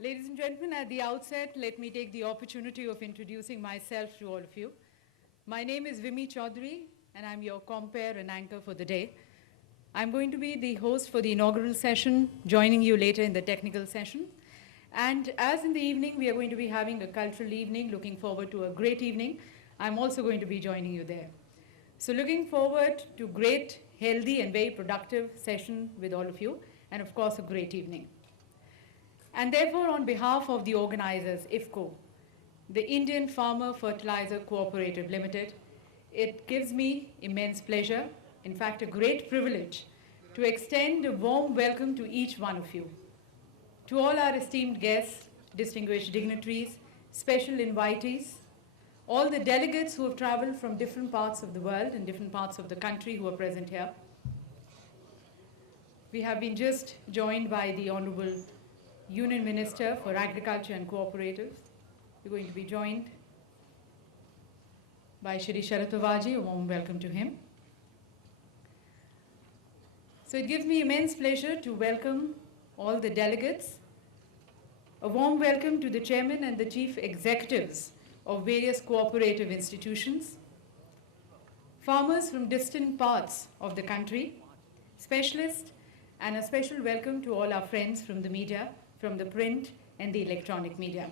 Ladies and gentlemen, at the outset, let me take the opportunity of introducing myself to all of you. My name is Vimi Chaudhary, and I'm your compere and anchor for the day. I'm going to be the host for the inaugural session, joining you later in the technical session. And as in the evening, we are going to be having a cultural evening, looking forward to a great evening. I'm also going to be joining you there. So looking forward to great, healthy, and very productive session with all of you, and of course, a great evening. And therefore, on behalf of the organizers, IFFCO, the Indian Farmer Fertilizer Cooperative Limited, it gives me immense pleasure, in fact a great privilege, to extend a warm welcome to each one of you. To all our esteemed guests, distinguished dignitaries, special invitees, all the delegates who have traveled from different parts of the world and different parts of the country who are present here. We have been just joined by the Honorable Union Minister for Agriculture and Cooperatives. We're going to be joined by Shri Sharat Pawar, a warm welcome to him. So it gives me immense pleasure to welcome all the delegates. A warm welcome to the chairman and the chief executives of various cooperative institutions, farmers from distant parts of the country, specialists, and a special welcome to all our friends from the media, from the print and the electronic media.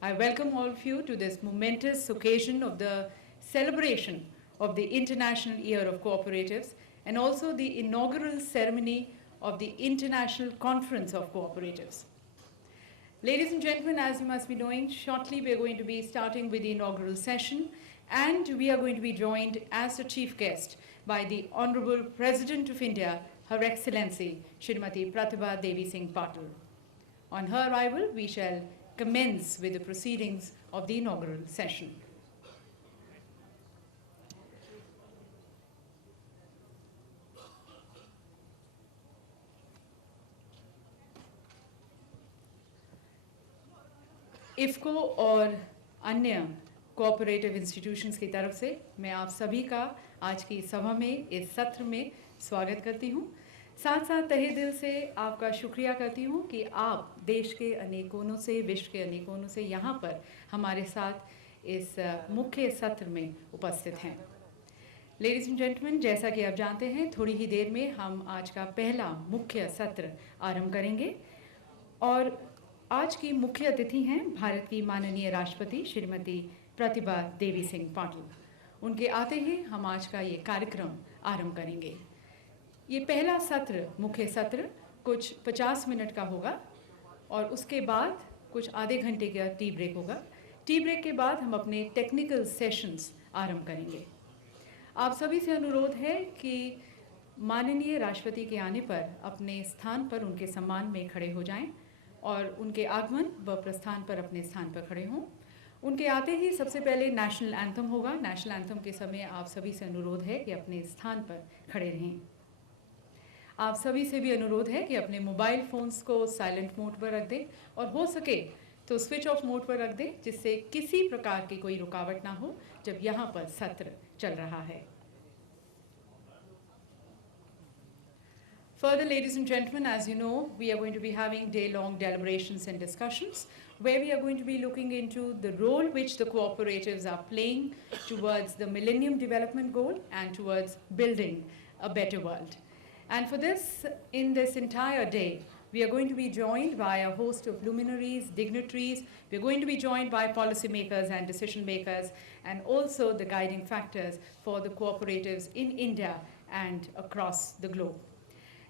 I welcome all of you to this momentous occasion of the celebration of the International Year of Cooperatives and also the inaugural ceremony of the International Conference of Cooperatives. Ladies and gentlemen, as you must be knowing, shortly we are going to be starting with the inaugural session, and we are going to be joined as the chief guest by the Honorable President of India, Her Excellency, Shrimati Pratibha Devi Singh Patil. On her arrival, we shall commence with the proceedings of the inaugural session. IFFCO और अन्य cooperative institutions की तरफ से मैं आप सभी का आज की सभा में, इस सत्र में स्वागत करती हूँ। साथ साथ तहे दिल से आपका शुक्रिया करती हूँ कि आप देश के अनेक कोनों से, विश्व के अनेक कोनों से यहाँ पर हमारे साथ इस मुख्य सत्र में उपस्थित हैं। लेडीज़ एंड जेंटलमैन, जैसा कि आप जानते हैं, थोड़ी ही देर में हम आज का पहला मुख्य सत्र आरंभ करेंगे और आज की मुख्य अतिथि हैं भारत की माननीय राष्ट्रपति श्रीमती प्रतिभा देवी सिंह पाटिल। उनके आते ही हम आज का ये कार्यक्रम आरंभ करेंगे। ये पहला सत्र, मुख्य सत्र, कुछ 50 मिनट का होगा और उसके बाद कुछ आधे घंटे का टी ब्रेक होगा। टी ब्रेक के बाद हम अपने टेक्निकल सेशंस आरंभ करेंगे। आप सभी से अनुरोध है कि माननीय राष्ट्रपति के आने पर अपने स्थान पर उनके सम्मान में खड़े हो जाएं और उनके आगमन व प्रस्थान पर अपने स्थान पर खड़े हों। उनके आते ही सबसे पहले नेशनल एंथम होगा। नेशनल एंथम के समय आप सभी से अनुरोध है कि अपने स्थान पर खड़े रहें। आप सभी से भी अनुरोध है कि अपने मोबाइल फ़ोन्स को साइलेंट मोड पर रख दें और हो सके तो स्विच ऑफ मोड पर रख दें, जिससे किसी प्रकार की कोई रुकावट ना हो जब यहाँ पर सत्र चल रहा है। Further, ladies and gentlemen, as you know, we are going to be having day-long deliberations and discussions where we are going to be looking into the role which the cooperatives are playing towards the Millennium Development Goal and towards building a better world. And for this, in this entire day, we are going to be joined by a host of luminaries, dignitaries. We are going to be joined by policymakers and decision makers, and also the guiding factors for the cooperatives in India and across the globe.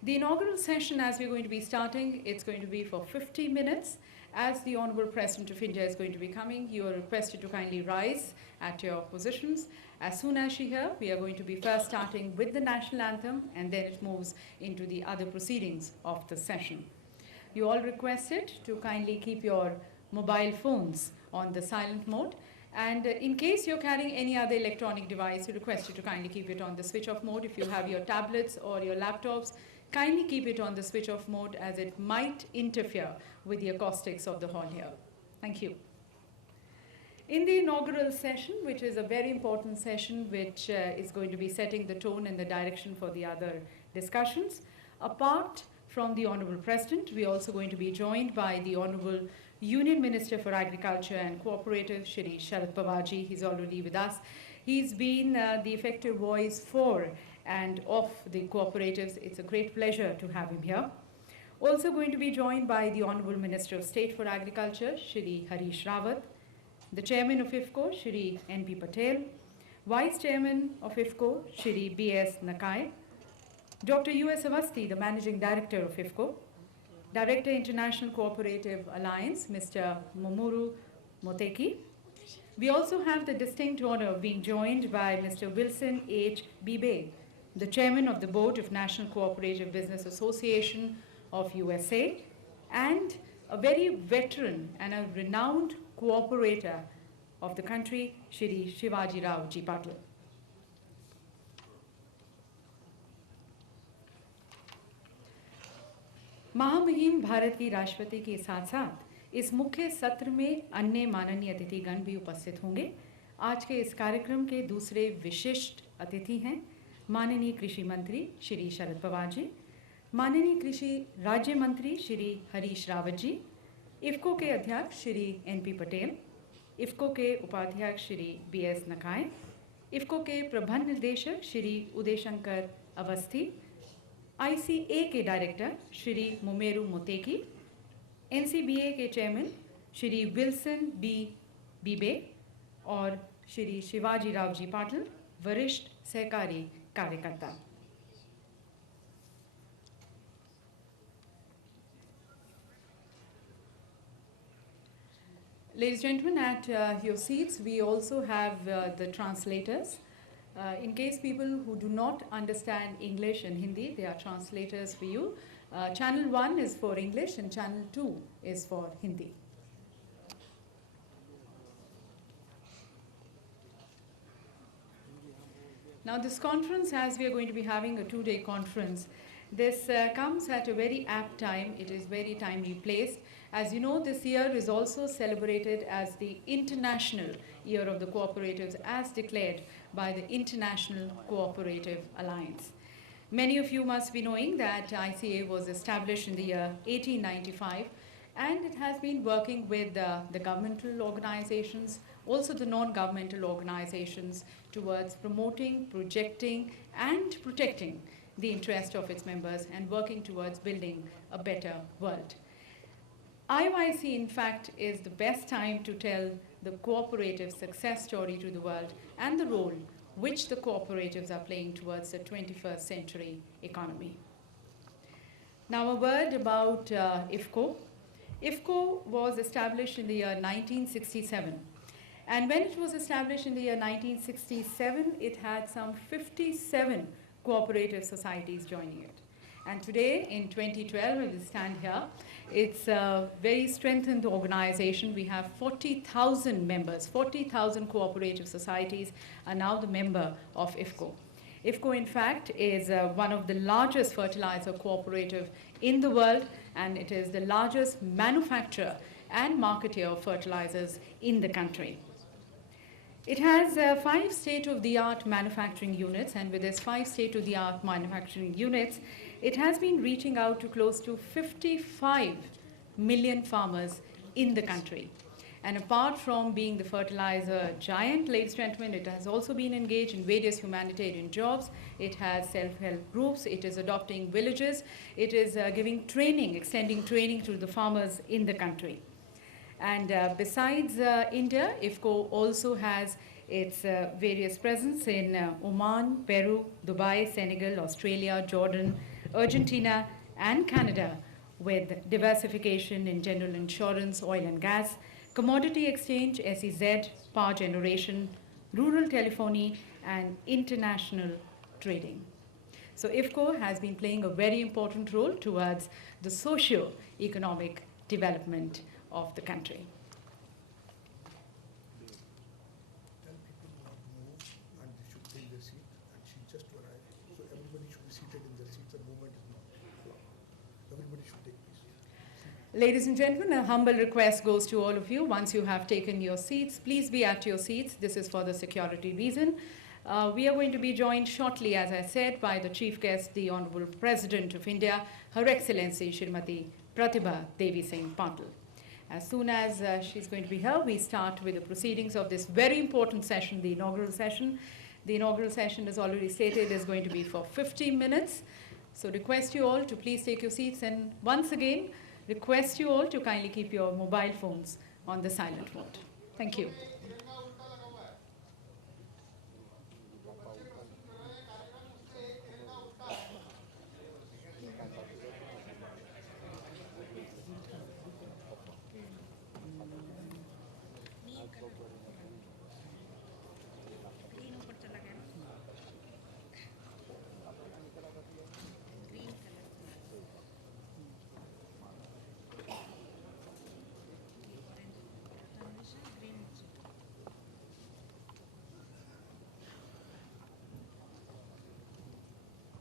The inaugural session, as we're going to be starting, it's going to be for 50 minutes. As the Honorable President of India is going to be coming, you are requested to kindly rise at your positions. As soon as she here, we are going to be first starting with the national anthem, and then it moves into the other proceedings of the session. You all requested to kindly keep your mobile phones on the silent mode. And in case you're carrying any other electronic device, you request you to kindly keep it on the switch off mode. If you have your tablets or your laptops, kindly keep it on the switch off mode, as it might interfere with the acoustics of the hall here. Thank you. In the inaugural session, which is a very important session which is going to be setting the tone and the direction for the other discussions, apart from the Honorable President. We're also going to be joined by the Honorable Union Minister for Agriculture and Cooperative, Shri Sharad Pawarji. He's already with us. He's been the effective voice for and of the cooperatives. It's a great pleasure to have him here. Also going to be joined by the Honorable Minister of State for Agriculture, Shri Harish Rawat, the Chairman of IFFCO, Shri N.P. Patel, Vice Chairman of IFFCO, Shri B.S. Nakai, Dr. U.S. Awasthi, the Managing Director of IFFCO, Director International Cooperative Alliance, Mr. Mamoru Moteki. We also have the distinct honor of being joined by Mr. Wilson H. Bibe, the Chairman of the Board of National Cooperative Business Association of USA, and a very veteran and a renowned cooperator of the country, Shri Shivaji Rao Ji Patil. महामहिम भारत की राष्ट्रपति के साथ साथ इस मुख्य सत्र में अन्य माननीय अतिथिगण भी उपस्थित होंगे। आज के इस कार्यक्रम के दूसरे विशिष्ट अतिथि हैं माननीय कृषि मंत्री श्री शरद पवार जी, माननीय कृषि राज्य मंत्री श्री हरीश रावत जी, इफ्को के अध्यक्ष श्री एन.पी. पटेल, इफ्को के उपाध्यक्ष श्री बी.एस. नकाय, इफ्को के प्रबंध निदेशक श्री उदय शंकर अवस्थी, ICA के डायरेक्टर श्री मोमेरू मोतेकी, NCBA के चेयरमैन श्री विल्सन बी बीबे और श्री शिवाजी राव जी पाटिल, वरिष्ठ सहकारी कार्यकर्ता। Ladies and gentlemen, at your seats, we also have the translators. In case people who do not understand English and Hindi, there are translators for you. Channel 1 is for English and Channel 2 is for Hindi. Now this conference, as we are going to be having a two-day conference, this comes at a very apt time. It is very timely placed. As you know, this year is also celebrated as the International Year of the Cooperatives as declared by the International Cooperative Alliance. Many of you must be knowing that ICA was established in the year 1895, and it has been working with the governmental organizations, also the non-governmental organizations, towards promoting, projecting, and protecting the interest of its members and working towards building a better world. IYC, in fact, is the best time to tell the cooperative success story to the world and the role which the cooperatives are playing towards the 21st century economy. Now a word about IFFCO. IFFCO was established in the year 1967. And when it was established in the year 1967, it had some 57 cooperative societies joining it. And today, in 2012, as we stand here, it's a very strengthened organization. We have 40,000 members, 40,000 cooperative societies are now the member of IFFCO. IFFCO, in fact, is one of the largest fertilizer cooperative in the world, and it is the largest manufacturer and marketer of fertilizers in the country. It has 5 state-of-the-art manufacturing units, and with its 5 state-of-the-art manufacturing units, it has been reaching out to close to 55 million farmers in the country. And apart from being the fertilizer giant, ladies and gentlemen, it has also been engaged in various humanitarian jobs. It has self-help groups. It is adopting villages. It is giving training, extending training to the farmers in the country. And besides India, IFFCO also has its various presence in Oman, Peru, Dubai, Senegal, Australia, Jordan, Argentina, and Canada, with diversification in general insurance, oil and gas, commodity exchange, SEZ, power generation, rural telephony, and international trading. So IFFCO has been playing a very important role towards the socio-economic development of the country. Tell people not move and they should take their seat, and she just arrived. So everybody should be seated in their seats. The movement is not allowed. Everybody should take place. Ladies and gentlemen, a humble request goes to all of you. Once you have taken your seats, please be at your seats. This is for the security reason. We are going to be joined shortly, as I said, by the chief guest, the Honorable President of India, Her Excellency Shrimati Pratibha Devi Singh Patil. As soon as she's going to be here, we start with the proceedings of this very important session, the inaugural session. The inaugural session, as already stated, is going to be for 50 minutes. So request you all to please take your seats, and once again, request you all to kindly keep your mobile phones on the silent mode. Thank you.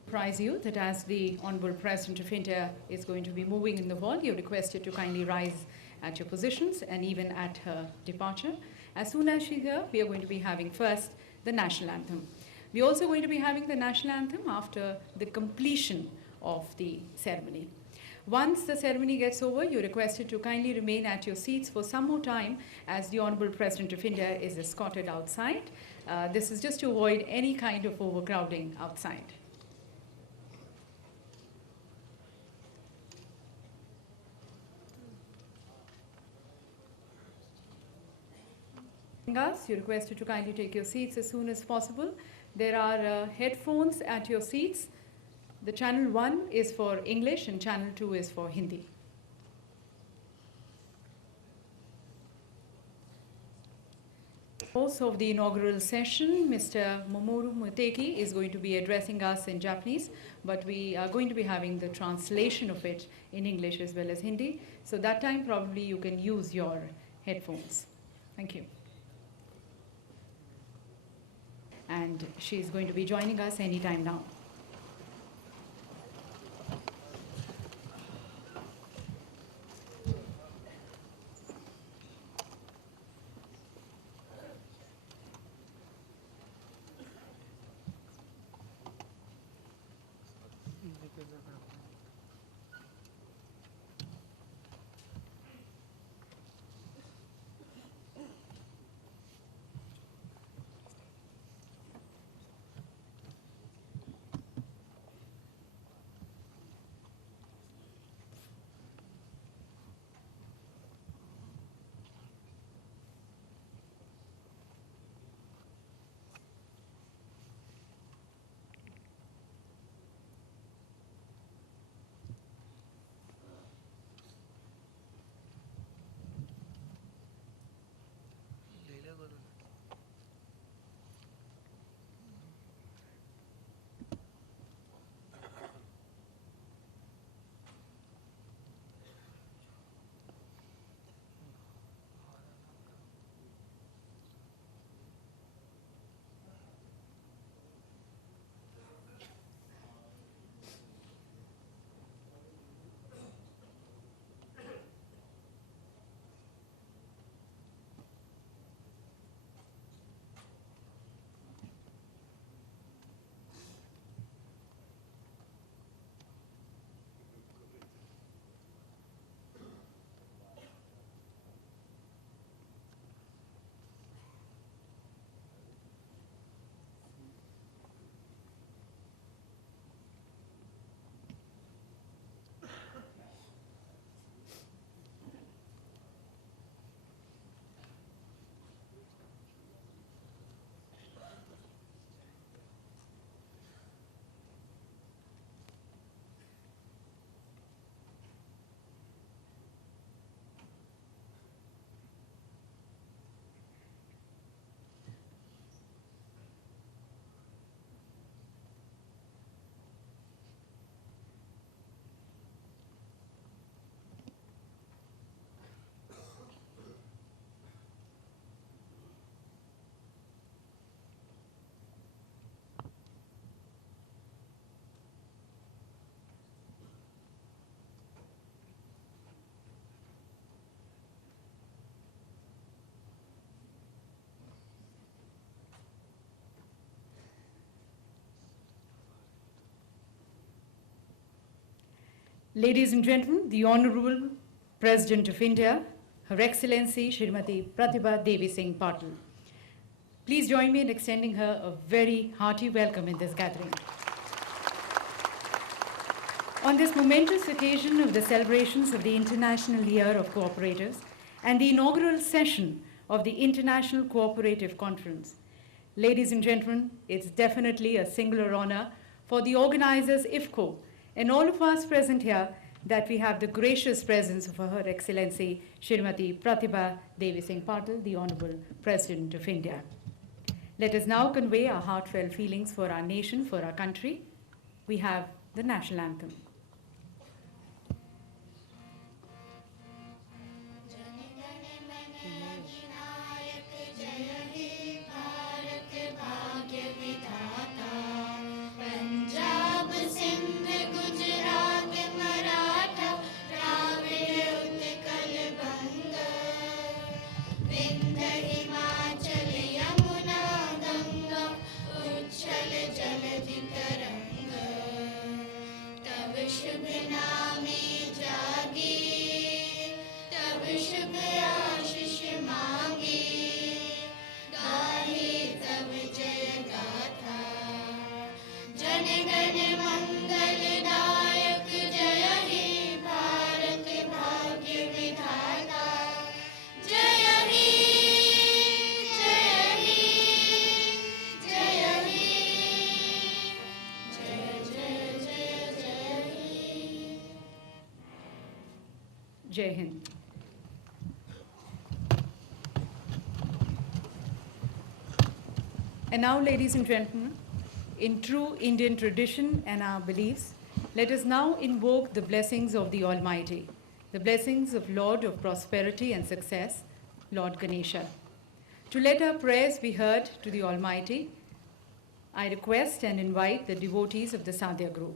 Surprise you that as the Honorable President of India is going to be moving in the hall, you're requested to kindly rise at your positions and even at her departure. As soon as she's here, we are going to be having first the national anthem. We're also going to be having the national anthem after the completion of the ceremony. Once the ceremony gets over, you're requested to kindly remain at your seats for some more time as the Honorable President of India is escorted outside. This is just to avoid any kind of overcrowding outside. You're requested to kindly take your seats as soon as possible. There are headphones at your seats. The channel 1 is for English and channel 2 is for Hindi. Host of the inaugural session, Mr. Mamoru Muteki, is going to be addressing us in Japanese, but we are going to be having the translation of it in English as well as Hindi. So that time probably you can use your headphones. Thank you. And she's going to be joining us anytime now. Ladies and gentlemen, the Honorable President of India, Her Excellency Srimati Pratibha Devi Singh Patil. Please join me in extending her a very hearty welcome in this gathering. On this momentous occasion of the celebrations of the International Year of Cooperators and the inaugural session of the International Cooperative Conference, ladies and gentlemen, it's definitely a singular honor for the organizers, IFCO, and all of us present here that we have the gracious presence of Her Excellency Srimati Pratibha Devi Singh Patil, the Honorable President of India. Let us now convey our heartfelt feelings for our nation, for our country. We have the national anthem. Jai Hind. And now, ladies and gentlemen, in true Indian tradition and our beliefs, let us now invoke the blessings of the Almighty, the blessings of Lord of Prosperity and Success, Lord Ganesha. To let our prayers be heard to the Almighty, I request and invite the devotees of the Sadhya group.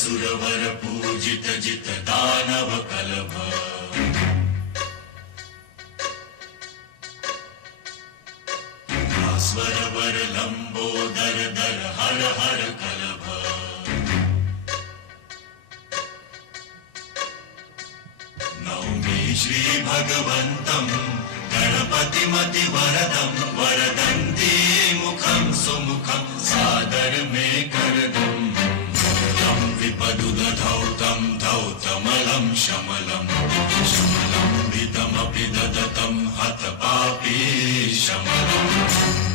सुरवर पूजित जित दानव कलभ भास्वर वर लंबोदर दर हर हर कलभ नौमि श्री भगवन्तं गणपति मति वरदं वरदन्ती मुखं सुमुखं सादर में करदम् विपदुदधौतं धौतमलं शमलं शमलं वितमपि ददतं हतपापी शमलम्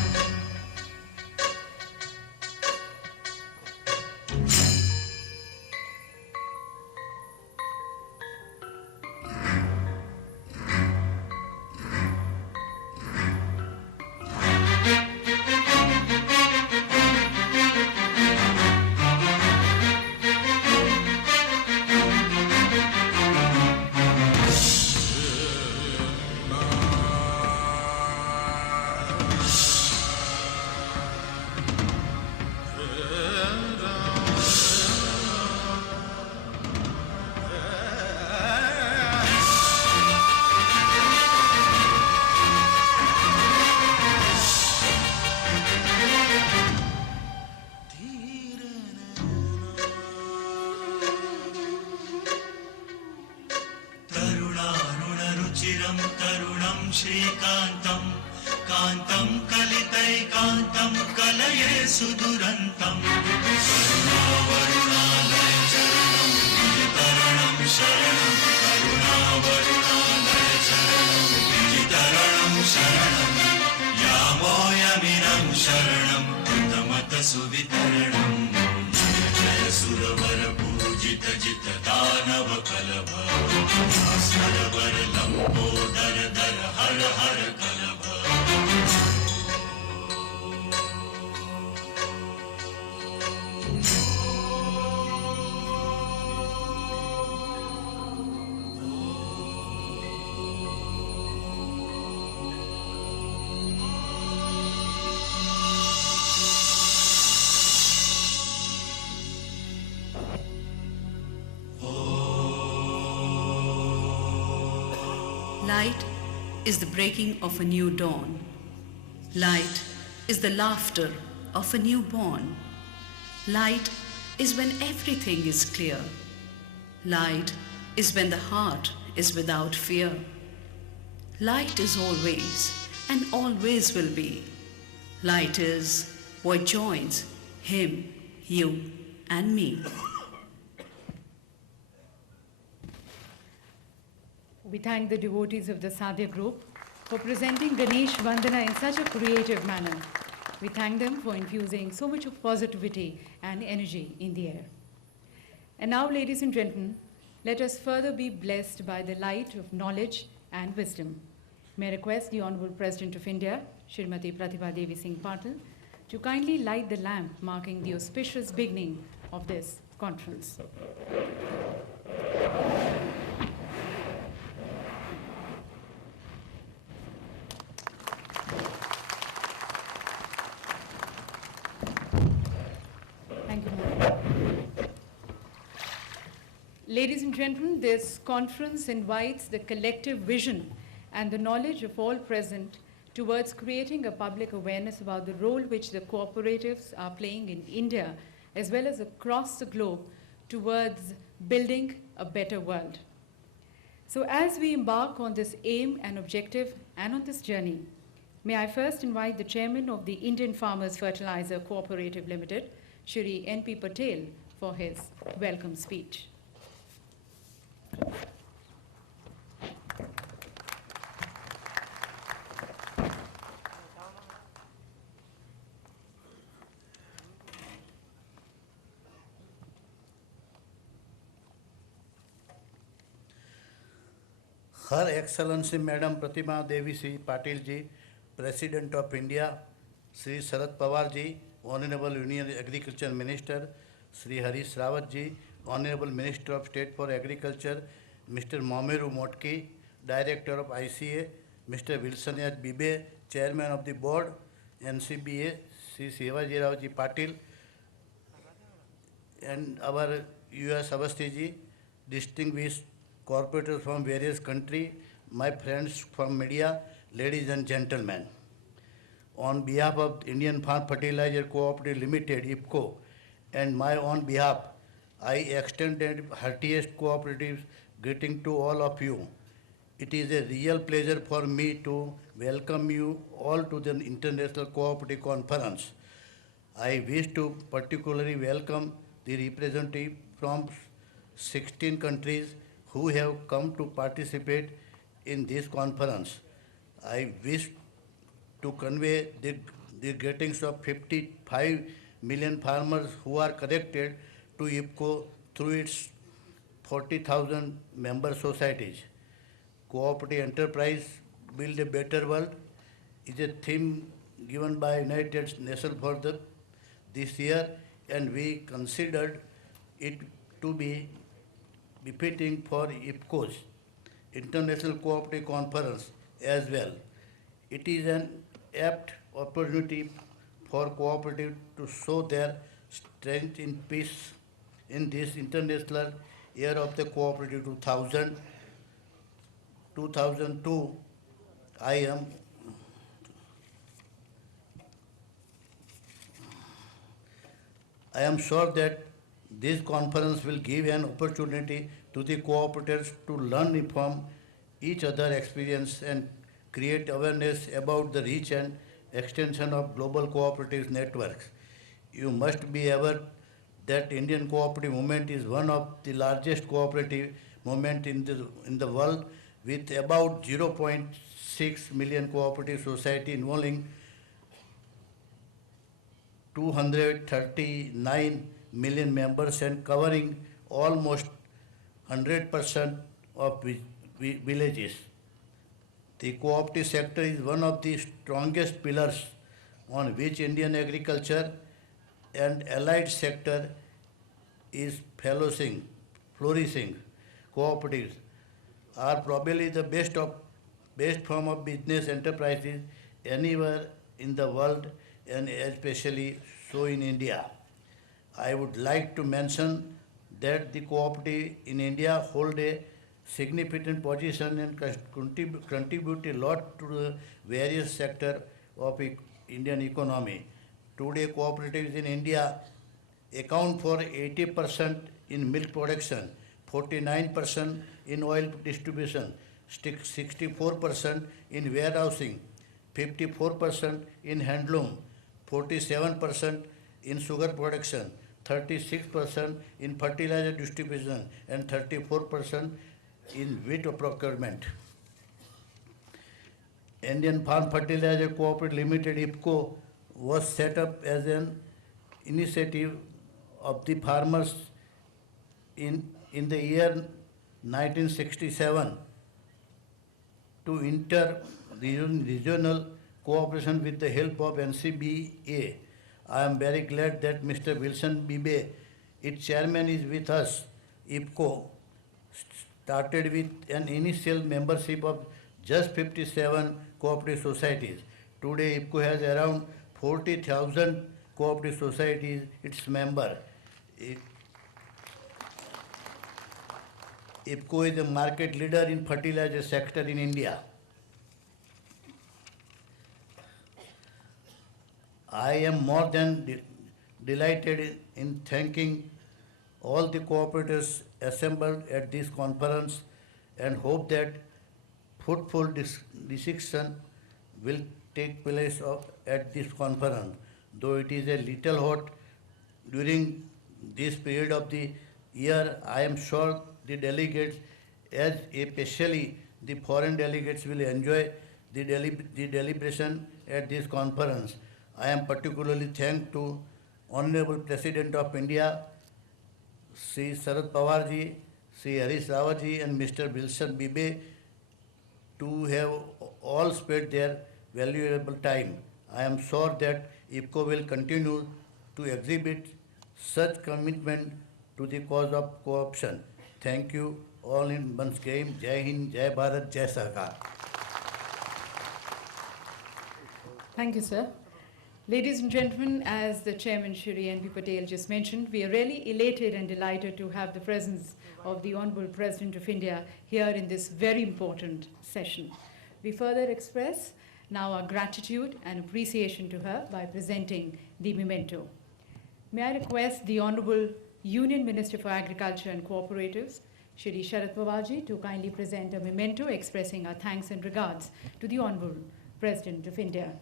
चिरं तरुणं श्रीकान्तं कान्तं कलितैकान्तं कलये सुदुरन्तं करुणावरुणालयचरणं विजितरणं शरणं करुणावरुणालयचरणं विजितरणं शरणं यामोऽयमिनं शरणं कृतमतसुवितरणं जय जय सुरवर पूजित जित दानव कलभ सरवर लंबोदर दर हर हर कलभ Light is the breaking of a new dawn. Light is the laughter of a newborn. Light is when everything is clear. Light is when the heart is without fear. Light is always and always will be. Light is what joins him, you, and me. We thank the devotees of the Sadhya group for presenting Ganesh Vandana in such a creative manner. We thank them for infusing so much of positivity and energy in the air. And now, ladies and gentlemen, let us further be blessed by the light of knowledge and wisdom. May I request the Honorable President of India, Srimati Pratibha Devi Singh Patil, to kindly light the lamp marking the auspicious beginning of this conference. Thank you, ma'am. Ladies and gentlemen, this conference invites the collective vision and the knowledge of all present towards creating a public awareness about the role which the cooperatives are playing in India as well as across the globe towards building a better world. So as we embark on this aim and objective and on this journey, may I first invite the chairman of the Indian Farmers Fertilizer Cooperative Limited, Shri N.P. Patel, for his welcome speech. Her Excellency Madam Pratibha Devi Singh Patil ji, President of India, Sri Sharad Pawar ji, Honorable Union Agriculture Minister, Sri Harish Rawat ji, Honorable Minister of State for Agriculture, Mr. Momeru Motki, Director of ICA, Mr. Wilson H. Bibe, Chairman of the Board, NCBA, Sri Shivaji Rao ji Patil, and our US Avasti ji, distinguished corporators from various countries, my friends from media, ladies and gentlemen. On behalf of Indian Farm Fertilizer Cooperative Limited, IFCO, and my own behalf, I extended heartiest cooperative greeting to all of you. It is a real pleasure for me to welcome you all to the International Cooperative Conference. I wish to particularly welcome the representatives from 16 countries who have come to participate in this conference. I wish to convey the greetings of 55 million farmers who are connected to IFCO through its 40,000 member societies. Cooperative enterprise, build a better world is a theme given by United Nations for this year, and we considered it to be befitting for IFCO's International Cooperative Conference as well. It is an apt opportunity for cooperative to show their strength in peace in this international year of the cooperative 2002. I am sure that this conference will give an opportunity to the cooperators to learn from each other experience and create awareness about the reach and extension of global cooperative networks. You must be aware that Indian cooperative movement is one of the largest cooperative movement in the world, with about 0.6 million cooperative society involving 239 million members and covering almost 100% of villages. The cooperative sector is one of the strongest pillars on which Indian agriculture and allied sector is flourishing. Cooperatives are probably the best form of business enterprises anywhere in the world, and especially so in India. I would like to mention that the cooperative in India hold a significant position and contribute a lot to the various sectors of Indian economy. Today, cooperatives in India account for 80% in milk production, 49% in oil distribution, 64% in warehousing, 54% in handloom, 47% in sugar production, 36% in fertilizer distribution, and 34% in wheat procurement. Indian Farm Fertilizer Cooperative Limited (IFFCO) was set up as an initiative of the farmers in the year 1967 to enter regional cooperation with the help of NCBA. I am very glad that Mr. Wilson Bibe, its chairman, is with us. IFFCO started with an initial membership of just 57 cooperative societies. Today, IFFCO has around 40,000 cooperative societies, its member. IFFCO is a market leader in fertilizer sector in India. I am more than delighted in thanking all the cooperators assembled at this conference and hope that fruitful discussion will take place at this conference. Though it is a little hot during this period of the year, I am sure the delegates, as especially the foreign delegates, will enjoy the deliberation at this conference. I am particularly thankful to Honorable President of India, Sri Sharad Pawar ji, Sri Harish Rawat ji, and Mr. Wilson Bibe to have all spent their valuable time. I am sure that IFFCO will continue to exhibit such commitment to the cause of co-option. Thank you all in once again. Jai Hind, Jai Bharat, Jai Sarkar. Thank you, sir. Ladies and gentlemen, as the Chairman Shri N.P. Patel just mentioned, we are really elated and delighted to have the presence of the Honorable President of India here in this very important session. We further express now our gratitude and appreciation to her by presenting the memento. May I request the Honorable Union Minister for Agriculture and Cooperatives, Shri Sharad Pawar ji, to kindly present a memento expressing our thanks and regards to the Honorable President of India.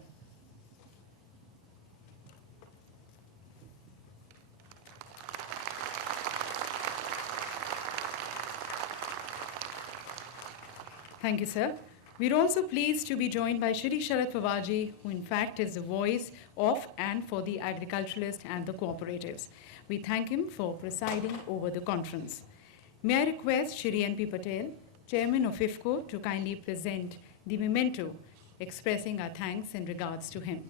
Thank you, sir. We're also pleased to be joined by Shri Sharad Pawar ji, who in fact is the voice of and for the agriculturalists and the cooperatives. We thank him for presiding over the conference. May I request Shri N.P. Patel, Chairman of IFFCO, to kindly present the memento expressing our thanks and regards to him.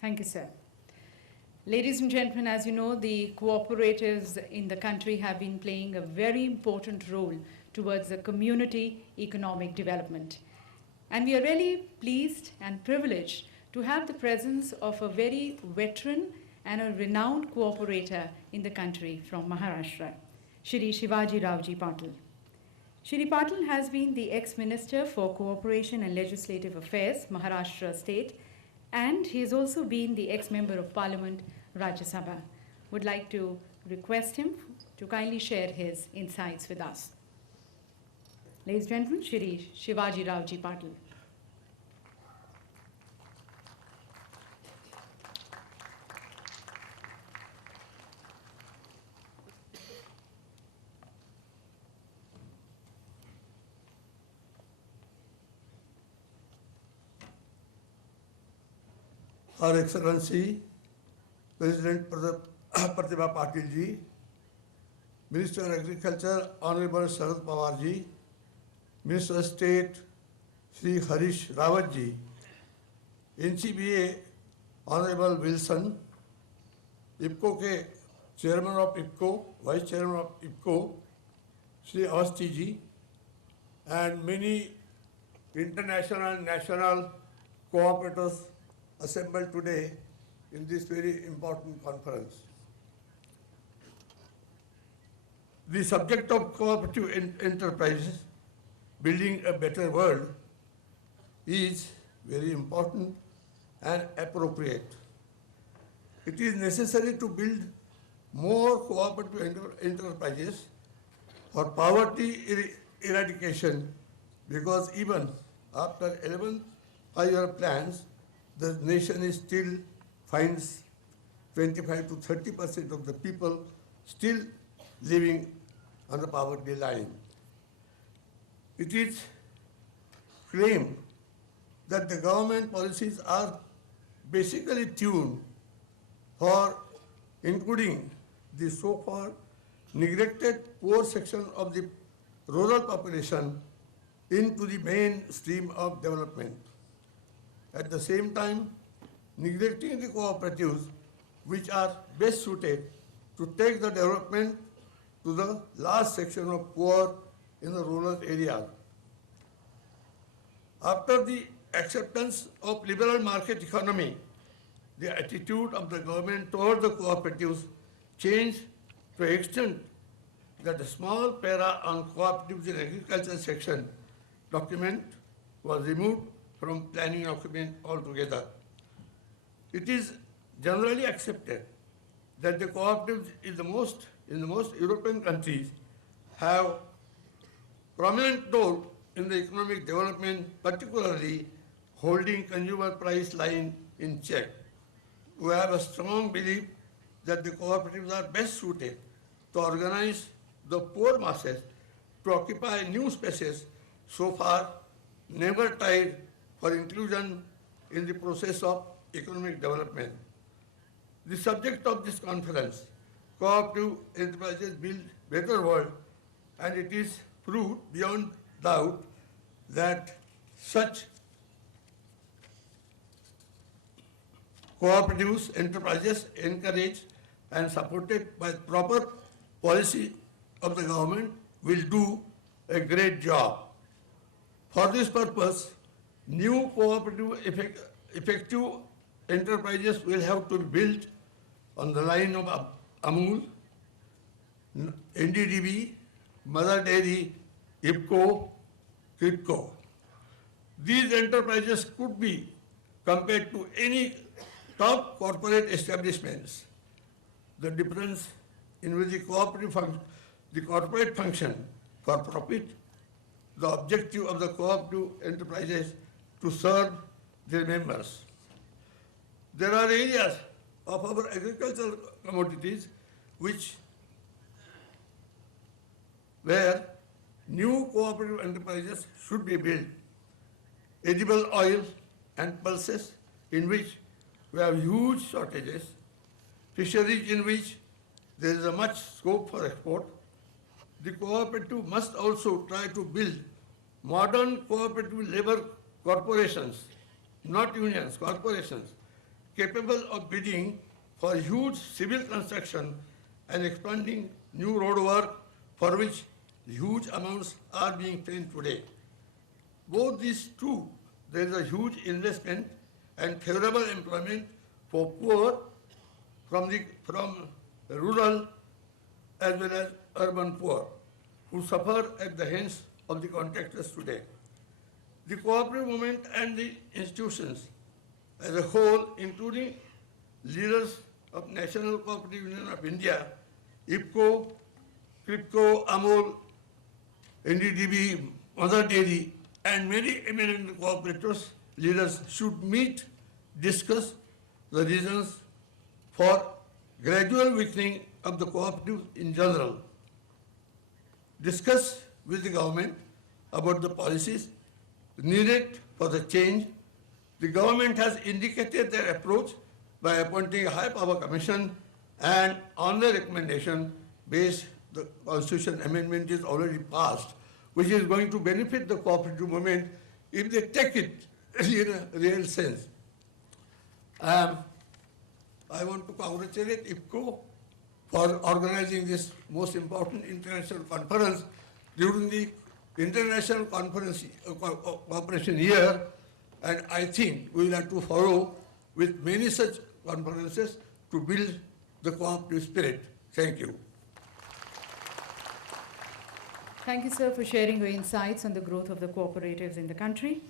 Thank you, sir. Ladies and gentlemen, as you know, the cooperatives in the country have been playing a very important role towards the community economic development. And we are really pleased and privileged to have the presence of a very veteran and a renowned cooperator in the country from Maharashtra, Shri Shivaji Raoji Patil. Shri Patil has been the ex-Minister for Cooperation and Legislative Affairs, Maharashtra State, and he has also been the ex-Member of Parliament, Rajya Sabha. Would like to request him to kindly share his insights with us. Ladies and gentlemen, Shri Shivaji Raoji Patil. Her Excellency President Pratibha Patil ji, Minister of Agriculture Honorable Sharad Pawar ji, Minister of State Shri Harish Rawat ji, NCBA Honorable Wilson, IPCO के Chairman of IPCO, Vice Chairman of IPCO Shri Awasthi ji, and many international and national cooperators assembled today in this very important conference. The subject of cooperative enterprises, building a better world, is very important and appropriate. It is necessary to build more cooperative enterprises for poverty eradication, because even after 11 5-year plans, the nation is still finds 25 to 30% of the people still living on the poverty line. It is claimed that the government policies are basically tuned for including the so-called neglected poor section of the rural population into the mainstream of development. At the same time, neglecting the cooperatives which are best suited to take the development to the last section of poor in the rural areas. After the acceptance of liberal market economy, the attitude of the government toward the cooperatives changed to the extent that a small para on cooperatives in agriculture section document was removed from planning document altogether. It is generally accepted that the cooperatives in the most European countries have prominent role in the economic development, particularly holding consumer price line in check. We have a strong belief that the cooperatives are best suited to organize the poor masses to occupy new spaces so far never tried for inclusion in the process of economic development. The subject of this conference, Cooperative Enterprises Build Better World, and it is proved beyond doubt that such cooperative enterprises encouraged and supported by proper policy of the government will do a great job. For this purpose, new cooperative effective enterprises will have to be built on the line of Amul, NDDB, Mother Dairy, IPCO, KIPCO. These enterprises could be compared to any top corporate establishments. The difference in which the corporate function for profit, the objective of the cooperative enterprises to serve their members. There are areas of our agricultural commodities where new cooperative enterprises should be built. Edible oil and pulses, in which we have huge shortages, fisheries in which there is a much scope for export. The cooperative must also try to build modern cooperative labor corporations, not unions, corporations, capable of bidding for huge civil construction and expanding new road work for which huge amounts are being spent today. Both these two, there is a huge investment and favorable employment for poor from rural as well as urban poor, who suffer at the hands of the contractors today. The cooperative movement and the institutions as a whole, including leaders of National Cooperative Union of India, IFCO, CRIPCO, AMUL, NDDB, Mother Dairy, and many eminent cooperators, leaders should meet, discuss the reasons for gradual weakening of the cooperative in general, discuss with the government about the policies needed for the change. The government has indicated their approach by appointing a high power commission, and on their recommendation base, the constitution amendment is already passed, which is going to benefit the cooperative movement if they take it in a real sense. I want to congratulate IFCO for organizing this most important international conference during the International Conference Cooperation Year, and I think we will have to follow with many such conferences to build the cooperative spirit. Thank you. Thank you, sir, for sharing your insights on the growth of the cooperatives in the country.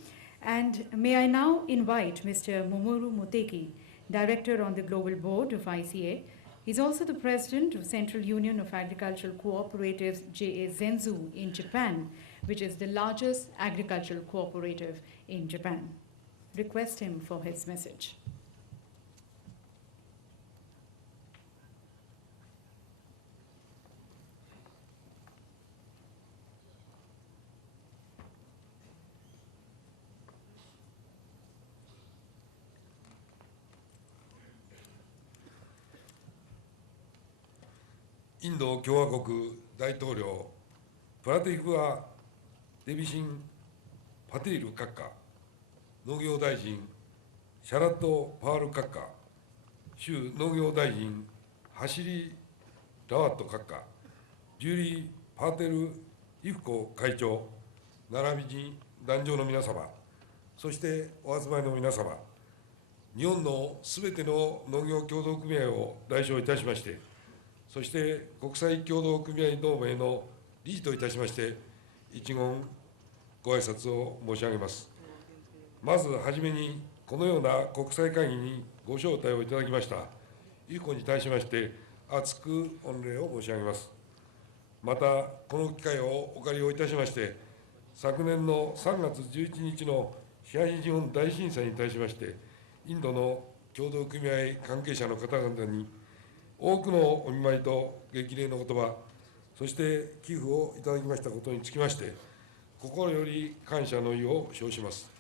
And may I now invite Mr. Momoru Moteki, Director on the Global Board of ICA. He's also the President of Central Union of Agricultural Cooperatives, JA Zenzu, in Japan, which is the largest agricultural cooperative in Japan. Request him for his message.インド共和国大統領プラティフア・デビシン・パティール閣下、農業大臣シャラット・パール閣下、州農業大臣ハシリ・ラワット閣下、ジュリー・パーテル・イフコ会長、並びに壇上の皆様、そしてお集まりの皆様、日本のすべての農業協同組合を代表いたしまして、そして国際協同組合同盟の理事といたしまして、一言ご挨拶を申し上げます。まずはじめに、このような国際会議にご招待をいただきました、イフコに対しまして、厚く御礼を申し上げます。また、この機会をお借りをいたしまして、昨年の3月11日の東日本大震災に対しまして、インドの協同組合関係者の方々に、多くのお見舞いと激励の言葉、そして寄付をいただきましたことにつきまして、心より感謝の意を表します。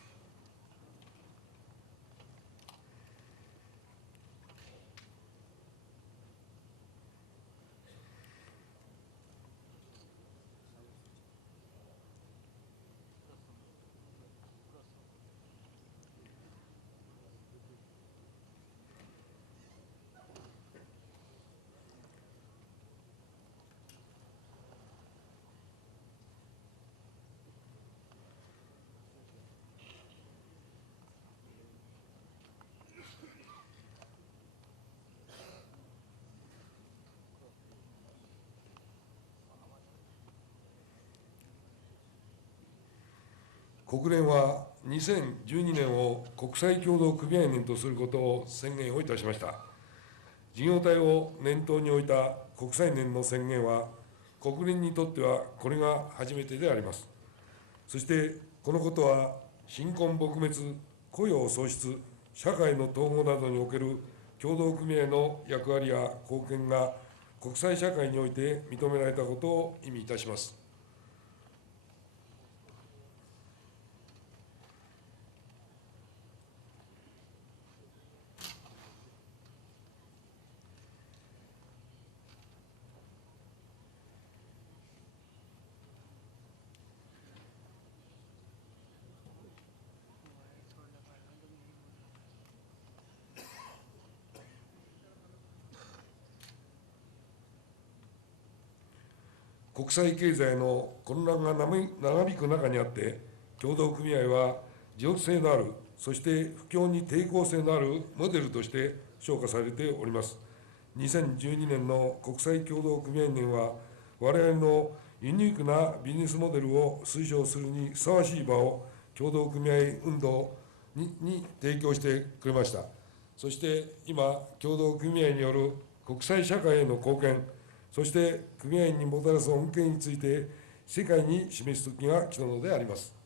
国連は2012年を国際協同組合年とすることを宣言をいたしました。事業体を念頭に置いた国際年の宣言は、国連にとってはこれが初めてであります。そしてこのことは、貧困撲滅、雇用創出、社会の統合などにおける協同組合の役割や貢献が国際社会において認められたことを意味いたします。国際経済の混乱が長引く中にあって、協同組合は持続性のある、そして不況に抵抗性のあるモデルとして評価されております。2012年の国際協同組合年は、我々のユニークなビジネスモデルを推奨するにふさわしい場を協同組合運動に提供してくれました。そして今、協同組合による国際社会への貢献、そして組合員にもたらす恩恵について世界に示す時が来たのであります。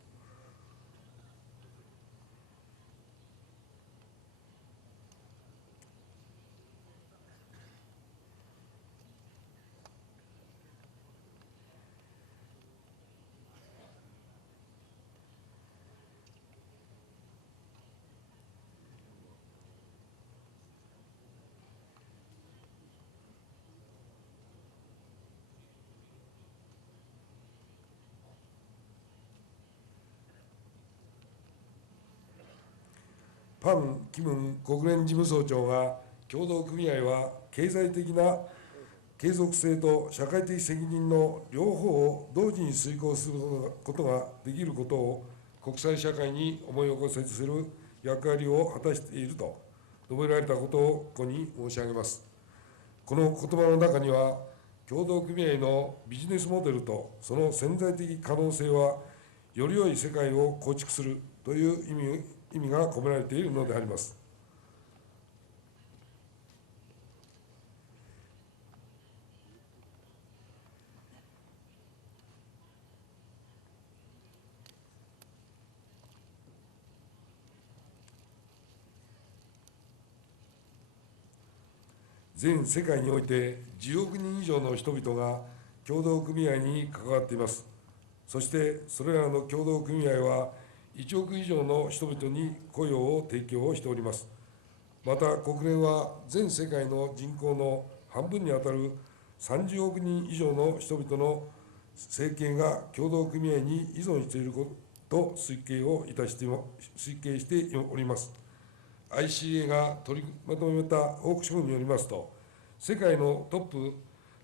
パン・キムン国連事務総長が、協同組合は経済的な継続性と社会的責任の両方を同時に遂行することができることを国際社会に思い起こさせる役割を果たしていると述べられたことをここに申し上げます。この言葉の中には、協同組合のビジネスモデルとその潜在的可能性は、より良い世界を構築するという意味が込められているのであります。全世界において10億人以上の人々が協同組合に関わっています。そしてそれらの協同組合は1億以上の人々に雇用を提供しております。また国連は全世界の人口の半分にあたる30億人以上の人々の生計が協同組合に依存していることと推計しております。ICA が取りまとめた報告書によりますと、世界のトップ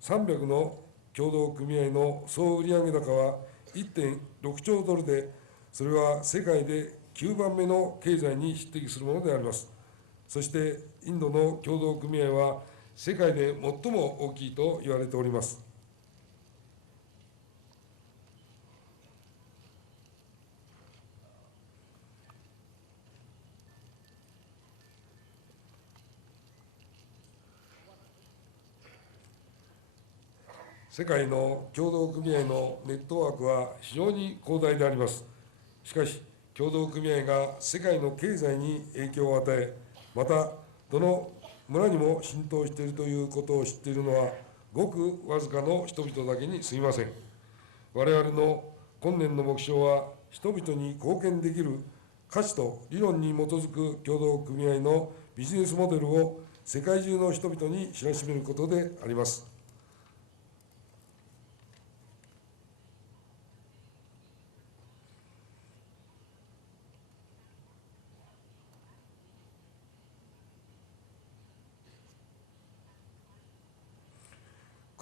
300の協同組合の総売上高は 1.6 兆ドルで、それは世界で9番目の経済に匹敵するものであります。そしてインドの協同組合は世界で最も大きいと言われております。世界の協同組合のネットワークは非常に広大であります。しかし、協同組合が世界の経済に影響を与え、また、どの村にも浸透しているということを知っているのは、ごくわずかの人々だけにすみません。我々の今年の目標は、人々に貢献できる価値と理論に基づく協同組合のビジネスモデルを世界中の人々に知らしめることであります。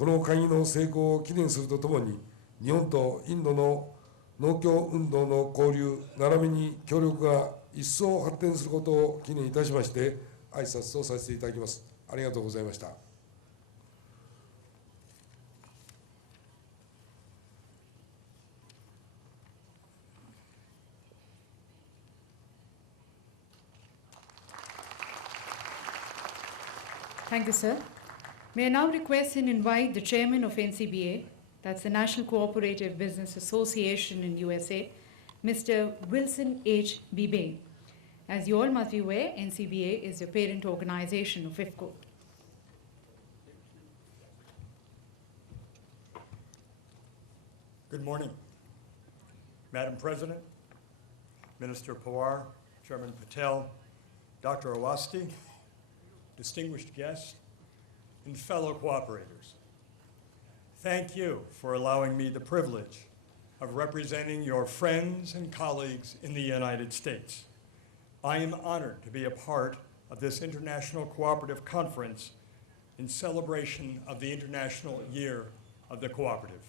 この会議の成功を記念するとともに、日本とインドの農協運動の交流、並びに協力が一層発展することを記念いたしまして、挨拶とさせていただきます。ありがとうございました。Thank you, sir. May I now request and invite the chairman of NCBA, that's the National Cooperative Business Association in USA, Mr. Wilson H. Bibey. As you all must be aware, NCBA is the parent organization of IFCO. Good morning, Madam President, Minister Pawar, Chairman Patel, Dr. Awasthi, distinguished guests, and fellow cooperators. Thank you for allowing me the privilege of representing your friends and colleagues in the United States. I am honored to be a part of this International Cooperative Conference in celebration of the International Year of the Cooperative.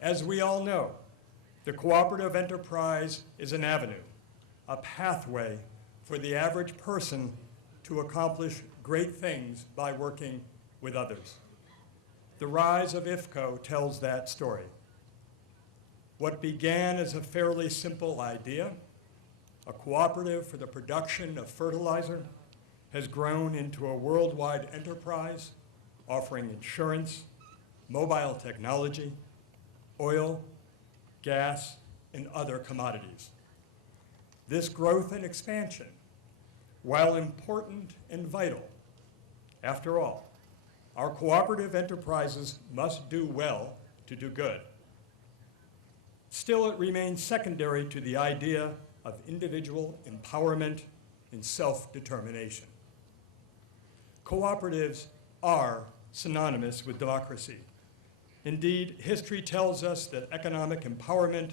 As we all know, the cooperative enterprise is an avenue, a pathway for the average person to accomplish great things by working with others. The rise of IFCO tells that story. What began as a fairly simple idea, a cooperative for the production of fertilizer, has grown into a worldwide enterprise offering insurance, mobile technology, oil, gas, and other commodities. This growth and expansion, while important and vital, after all, our cooperative enterprises must do well to do good. Still, it remains secondary to the idea of individual empowerment and self-determination. Cooperatives are synonymous with democracy. Indeed, history tells us that economic empowerment,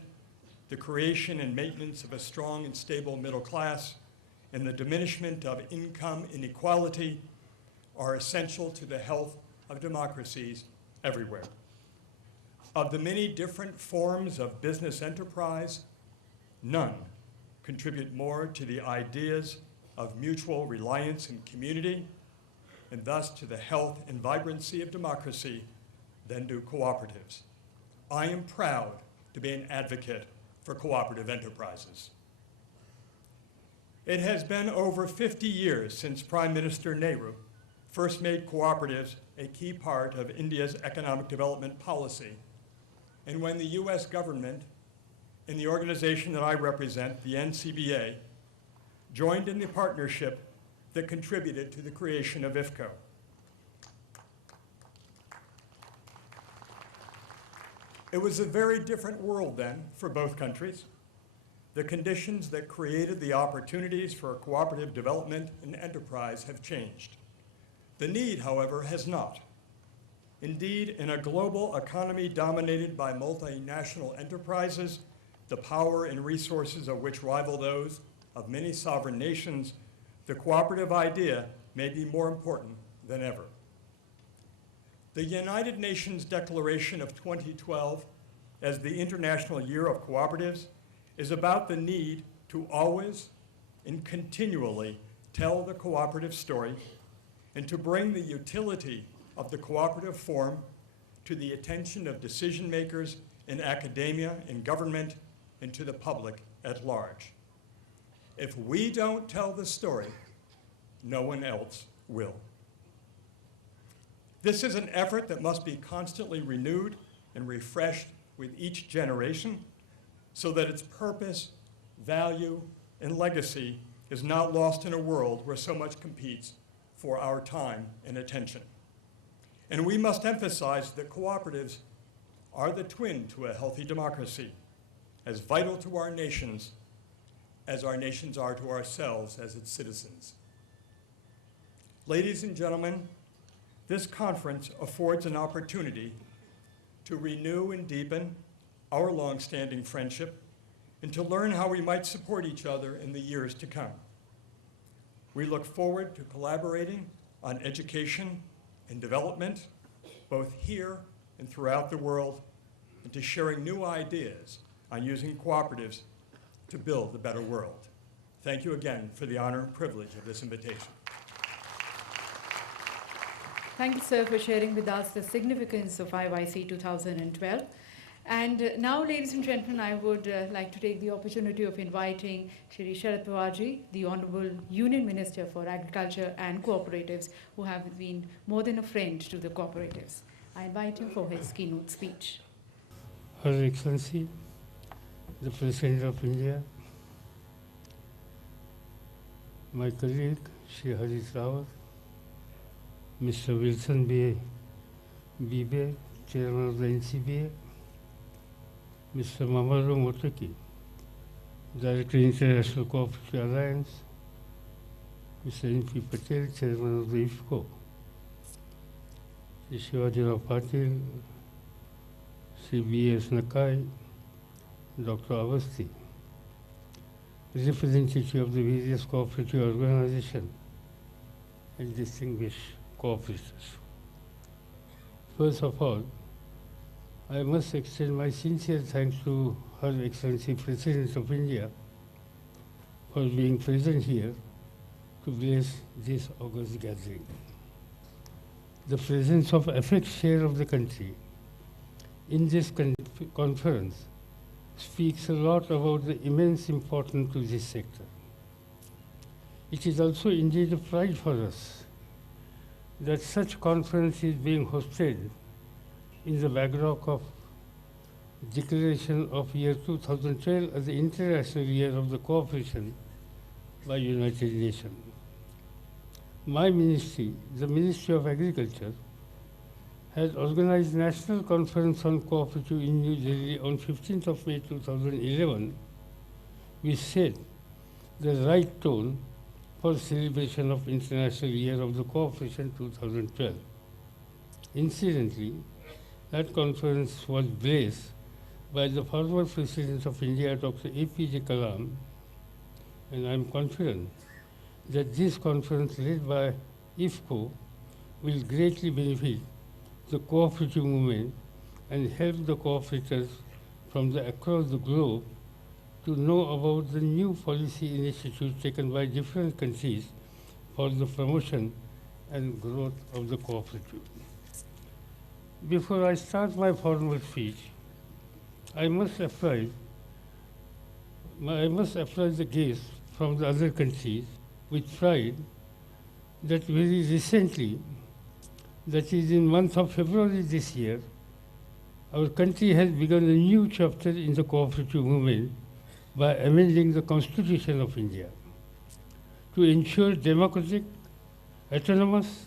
the creation and maintenance of a strong and stable middle class, and the diminishment of income inequality are essential to the health of democracies everywhere. Of the many different forms of business enterprise, none contribute more to the ideas of mutual reliance and community, and thus to the health and vibrancy of democracy than do cooperatives. I am proud to be an advocate for cooperative enterprises. It has been over 50 years since Prime Minister Nehru first made cooperatives a key part of India's economic development policy, and when the US government and the organization that I represent, the NCBA, joined in the partnership that contributed to the creation of IFCO. It was a very different world then for both countries. The conditions that created the opportunities for cooperative development and enterprise have changed. The need, however, has not. Indeed, in a global economy dominated by multinational enterprises, the power and resources of which rival those of many sovereign nations, the cooperative idea may be more important than ever. The United Nations Declaration of 2012 as the International Year of Cooperatives is about the need to always and continually tell the cooperative story and to bring the utility of the cooperative form to the attention of decision makers in academia and government and to the public at large. If we don't tell the story, no one else will. This is an effort that must be constantly renewed and refreshed with each generation so that its purpose, value, and legacy is not lost in a world where so much competes for our time and attention. And we must emphasize that cooperatives are the twin to a healthy democracy, as vital to our nations as our nations are to ourselves as its citizens. Ladies and gentlemen, this conference affords an opportunity to renew and deepen our longstanding friendship and to learn how we might support each other in the years to come. We look forward to collaborating on education and development, both here and throughout the world, and to sharing new ideas on using cooperatives to build a better world. Thank you again for the honor and privilege of this invitation. Thank you, sir, for sharing with us the significance of IYC 2012. And now, ladies and gentlemen, I would like to take the opportunity of inviting Shri Sharad Pawarji, the Honorable Union Minister for Agriculture and Cooperatives, who have been more than a friend to the cooperatives. I invite him for his keynote speech. Her Excellency, the President of India, my colleague, Shri Harish Rawat, Mr. Wilson Bibe, Chairman of the NCBA, Mr. Mamoru Moteki, Director International Cooperative Alliance, Mr. N.P. Patel, Chairman of the IFCO, Shri Shivaji Rao Patil, Shri B.S. Nakai, Dr. Awasthi, representative of the various cooperative organizations and distinguished cooperators. First of all, I must extend my sincere thanks to Her Excellency President of India for being present here to bless this august gathering. the presence of FX share of the country in this conference speaks a lot about the immense importance to this sector. It is also indeed a pride for us that such conference is being hosted in the backdrop of declaration of year 2012 as the International Year of the Cooperation by United Nations. My ministry, the Ministry of Agriculture, has organized National Conference on Cooperative in New Delhi on 15th of May 2011, which set the right tone for celebration of International Year of the Cooperation 2012. Incidentally, that conference was blessed by the former President of India, Dr. APJ Kalam, and I am confident that this conference led by IFCO will greatly benefit the cooperative movement and help the cooperators from across the globe to know about the new policy initiatives taken by different countries for the promotion and growth of the cooperative. Before I start my formal speech, I must apprise the guests from the other countries with pride that very recently, that is in month of February this year, our country has begun a new chapter in the cooperative movement by amending the Constitution of India to ensure democratic, autonomous,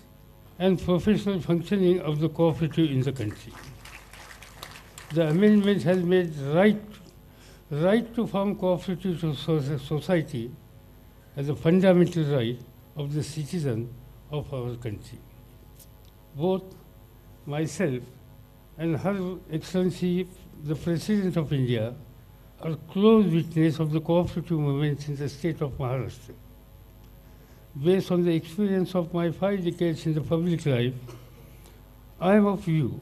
and professional functioning of the cooperative in the country. The amendment has made right to form cooperative society as a fundamental right of the citizen of our country. Both myself and Her Excellency, the President of India, are close witness of the cooperative movement in the state of Maharashtra. Based on the experience of my 5 decades in the public life, I am of view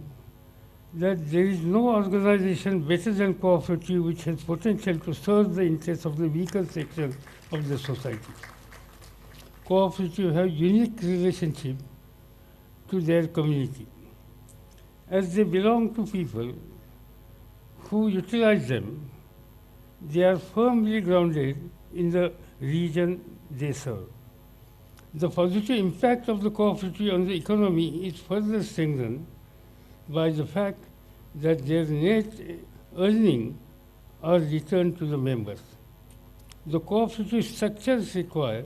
that there is no organization better than cooperative which has potential to serve the interests of the weaker section of the society. Cooperatives have unique relationship to their community, as they belong to people who utilize them. They are firmly grounded in the region they serve. The positive impact of the cooperative on the economy is further strengthened by the fact that their net earnings are returned to the members. The cooperative structures require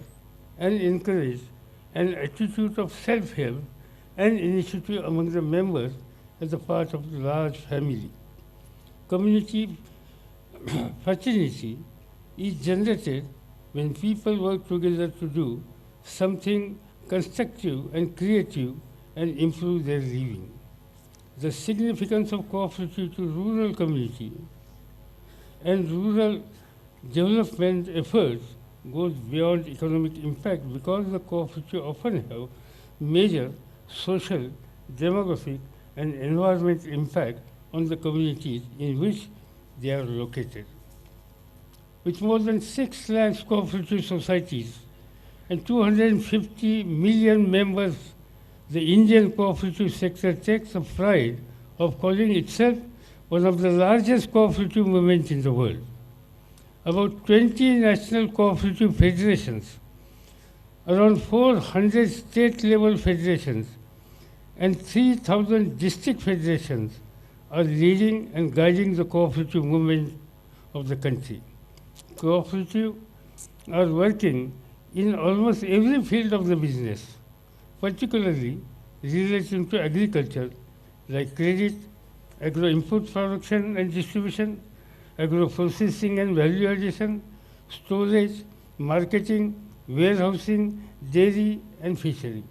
and encourage an attitude of self-help and initiative among the members as a part of the large family. Community fraternity is generated when people work together to do something constructive and creative and improve their living. The significance of cooperative to rural community and rural development efforts goes beyond economic impact because the cooperative often have major social, demographic, and environmental impact on the communities in which they are located. With more than 6 lakh cooperative societies and 250 million members, the Indian cooperative sector takes a pride of calling itself one of the largest cooperative movements in the world. About 20 national cooperative federations, around 400 state-level federations, and 3,000 district federations are leading and guiding the cooperative movement of the country. Cooperatives are working in almost every field of the business, particularly relating to agriculture, like credit, agro-input production and distribution, agro-processing and value addition, storage, marketing, warehousing, dairy, and fishery.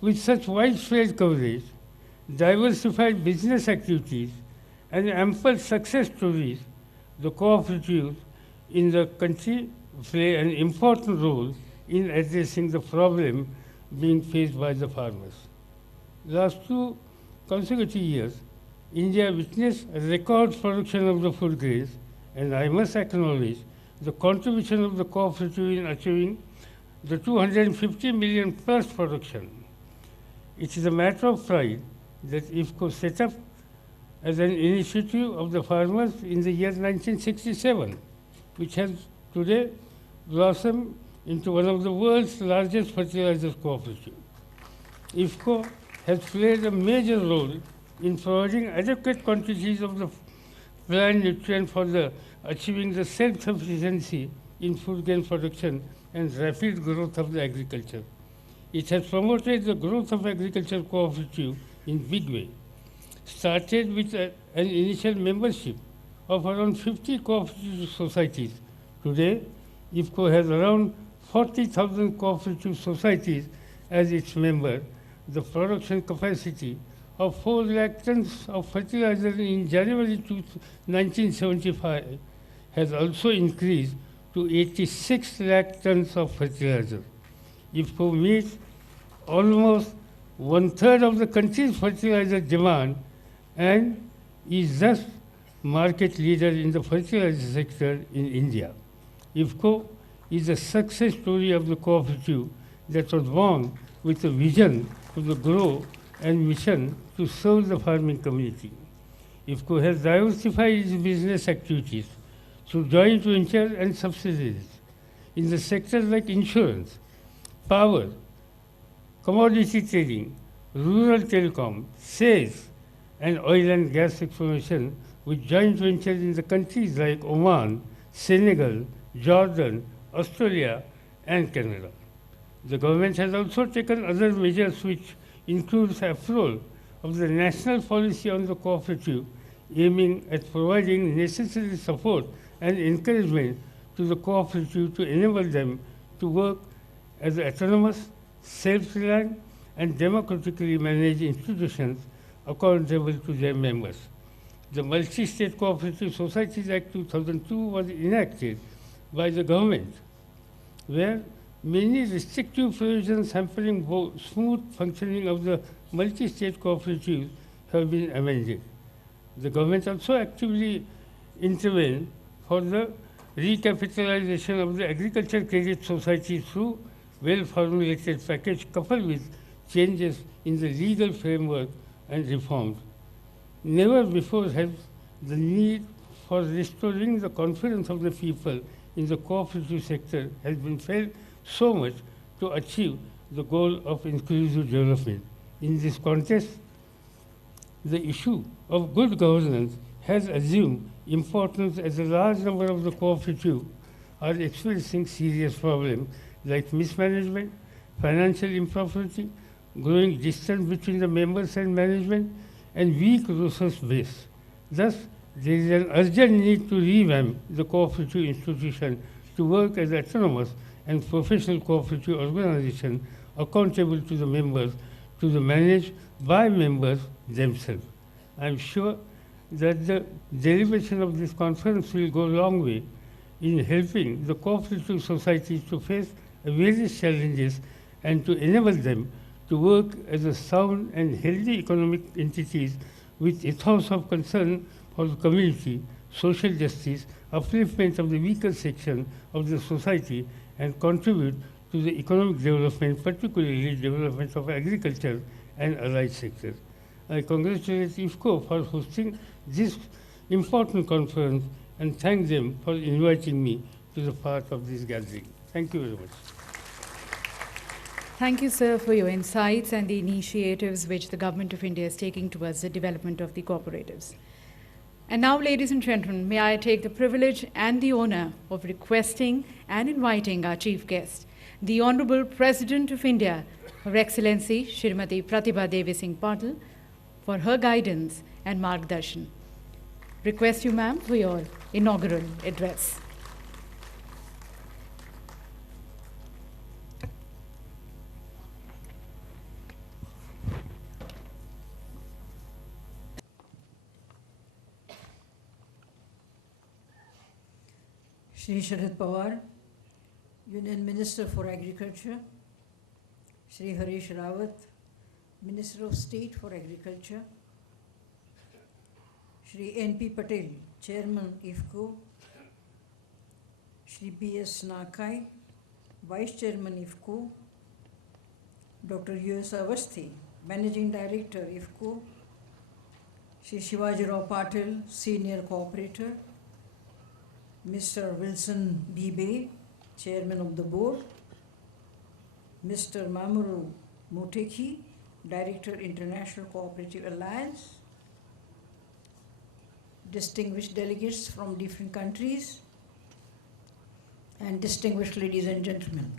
With such widespread coverage, diversified business activities, and ample success stories, the cooperatives in the country play an important role in addressing the problem being faced by the farmers. Last 2 consecutive years, India witnessed a record production of the food grains, and I must acknowledge the contribution of the cooperative in achieving the 250 million plus production. It is a matter of pride that IFCO set up as an initiative of the farmers in the year 1967, which has today blossomed into one of the world's largest fertilizers cooperative. IFCO has played a major role in providing adequate quantities of the plant nutrient for achieving the self-sufficiency in food grain production and rapid growth of the agriculture. It has promoted the growth of agriculture cooperative in big way. Started with an initial membership of around 50 cooperative societies. Today, IFCO has around 40,000 cooperative societies as its member. The production capacity of 4 lakh tons of fertilizer in January 1975 has also increased to 86 lakh tons of fertilizer. IFCO meets almost 1/3 of the country's fertilizer demand and is thus market leader in the fertilizer sector in India. IFCO is a success story of the cooperative that was born with a vision to grow and mission to serve the farming community. IFCO has diversified its business activities through joint ventures and subsidiaries in the sectors like insurance, power, commodity trading, rural telecom, sales, and oil and gas exploration, with joint ventures in the countries like Oman, Senegal, Jordan, Australia, and Canada. The government has also taken other measures which includes approval of the national policy on the cooperative, aiming at providing necessary support and encouragement to the cooperative to enable them to work as autonomous, self-reliant, and democratically managed institutions accountable to their members. The Multi-State Cooperative Societies Act 2002 was enacted by the government, where many restrictive provisions hampering smooth functioning of the multi-state cooperatives have been amended. The government also actively intervened for the recapitalization of the agriculture credit society through well-formulated package coupled with changes in the legal framework and reforms. Never before has the need for restoring the confidence of the people in the cooperative sector has been felt so much to achieve the goal of inclusive development. In this context, the issue of good governance has assumed importance as a large number of the cooperatives are experiencing serious problems like mismanagement, financial impropriety, growing distance between the members and management, and weak resource base. Thus, there is an urgent need to revamp the cooperative institution to work as autonomous and professional cooperative organization accountable to the members, to be managed by members themselves. I am sure that the deliberation of this conference will go a long way in helping the cooperative societies to face various challenges and to enable them to work as a sound and healthy economic entities with ethos of concern for the community, social justice, upliftment of the weaker section of the society, and contribute to the economic development, particularly development of agriculture and allied sectors. I congratulate IFCO for hosting this important conference and thank them for inviting me to the part of this gathering. Thank you very much. Thank you, sir, for your insights and the initiatives which the Government of India is taking towards the development of the cooperatives. And now, ladies and gentlemen, may I take the privilege and the honor of requesting and inviting our chief guest, the Honorable President of India, Her Excellency Shrimati Pratibha Devi Singh Patil, for her guidance and margdarshan. Request you, ma'am, for your inaugural address. Shri Sharad Pawar, Union Minister for Agriculture, Shri Harish Rawat, Minister of State for Agriculture, Shri N.P. Patel, Chairman IFCO, Shri B.S. Nakai, Vice Chairman IFCO, Dr. U.S. Awasthi, Managing Director, IFCO, Shri Shivaji Rao Patil, Senior Cooperator, Mr. Wilson Bibe, Chairman of the Board, Mr. Mamoru Moteki, Director, International Cooperative Alliance, distinguished delegates from different countries, and distinguished ladies and gentlemen.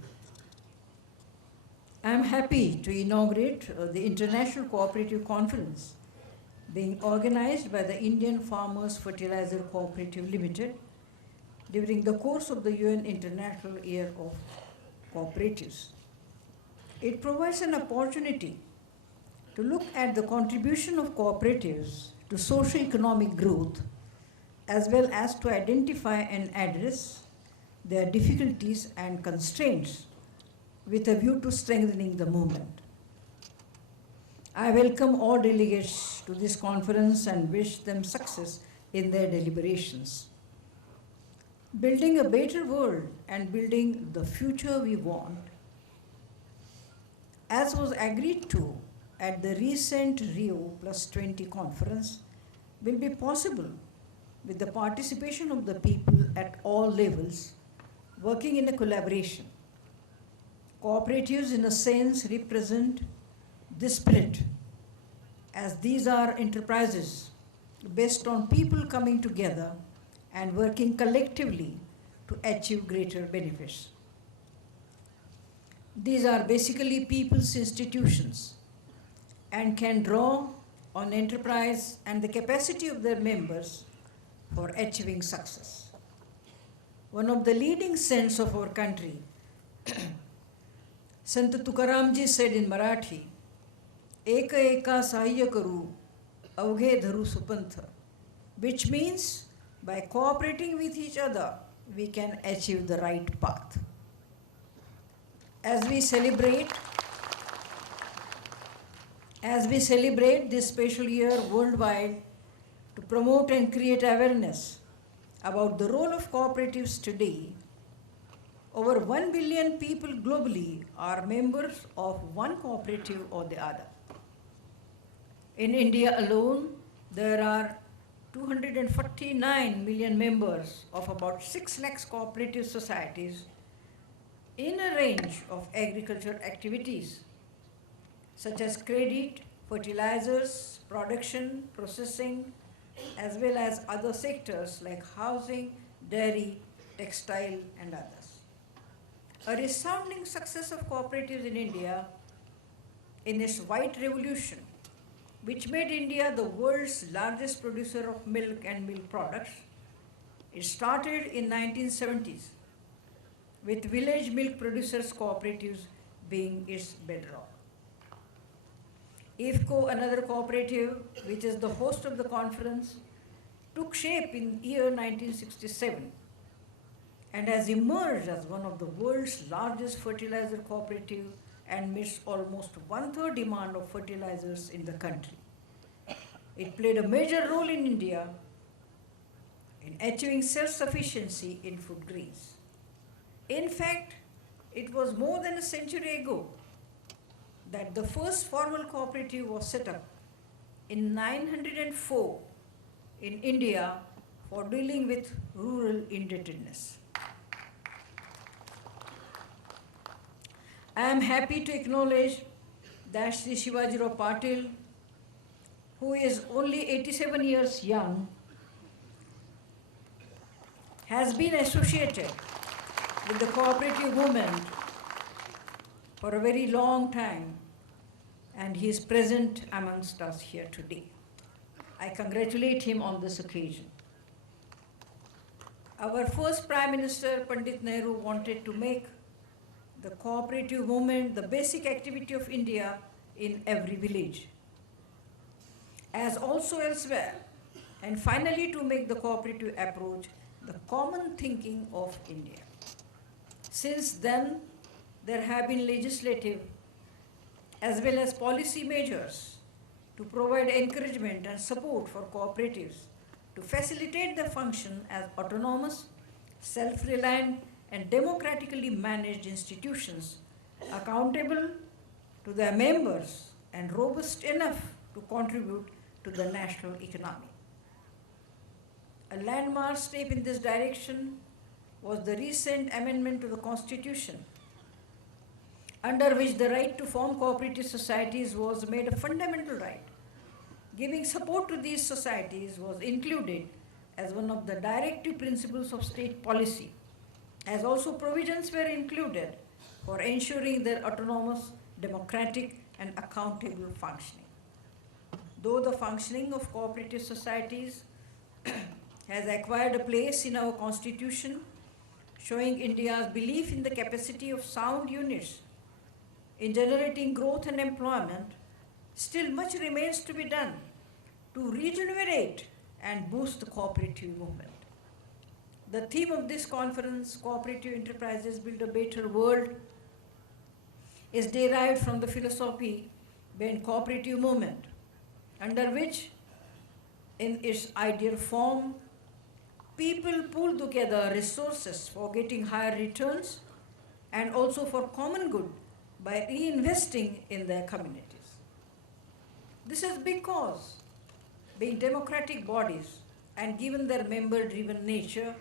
I am happy to inaugurate the International Cooperative Conference being organized by the Indian Farmers Fertilizer Cooperative Limited during the course of the UN International Year of Cooperatives. It provides an opportunity to look at the contribution of cooperatives to socio-economic growth, as well as to identify and address their difficulties and constraints with a view to strengthening the movement. I welcome all delegates to this conference and wish them success in their deliberations. Building a better world and building the future we want, as was agreed to at the recent Rio +20 conference, will be possible with the participation of the people at all levels working in a collaboration. Cooperatives, in a sense, represent this spirit, as these are enterprises based on people coming together and working collectively to achieve greater benefits. These are basically people's institutions and can draw on enterprise and the capacity of their members for achieving success. One of the leading saints of our country, Sant Tukaramji, said in Marathi, Eka eka sahya karu, avghe dharu supantha, which means by cooperating with each other, we can achieve the right path. As we celebrate this special year worldwide to promote and create awareness about the role of cooperatives today, over 1 billion people globally are members of one cooperative or the other. In India alone, there are 249 million members of about 6 lakhs cooperative societies in a range of agricultural activities such as credit, fertilizers, production, processing, as well as other sectors like housing, dairy, textile, and others. A resounding success of cooperatives in India in its white revolution, which made India the world's largest producer of milk and milk products. It started in 1970s with village milk producers cooperatives being its bedrock. IFCO, another cooperative which is the host of the conference, took shape in year 1967 and has emerged as one of the world's largest fertilizer cooperative and meets almost 1/3 demand of fertilizers in the country. It played a major role in India in achieving self-sufficiency in food grains. In fact, it was more than a century ago that the first formal cooperative was set up in 904 in India for dealing with rural indebtedness. I am happy to acknowledge that Shri Shivaji Rao Patil, who is only 87 years young, has been associated with the cooperative movement for a very long time, and he is present amongst us here today. I congratulate him on this occasion. Our first Prime Minister, Pandit Nehru, wanted to make the cooperative movement the basic activity of India in every village, as also elsewhere, and finally to make the cooperative approach the common thinking of India. Since then, there have been legislative as well as policy measures to provide encouragement and support for cooperatives to facilitate their function as autonomous, self-reliant, and democratically managed institutions accountable to their members and robust enough to contribute to the national economy. A landmark step in this direction was the recent amendment to the Constitution, under which the right to form cooperative societies was made a fundamental right. Giving support to these societies was included as one of the directive principles of state policy, as also provisions were included for ensuring their autonomous, democratic, and accountable functioning. Though the functioning of cooperative societies has acquired a place in our Constitution, showing India's belief in the capacity of sound units in generating growth and employment, still much remains to be done to regenerate and boost the cooperative movement. The theme of this conference, Cooperative Enterprises Build a Better World, is derived from the philosophy behind cooperative movement, under which, in its ideal form, people pool together resources for getting higher returns and also for common good by reinvesting in their communities. This is because, being democratic bodies and given their member-driven nature,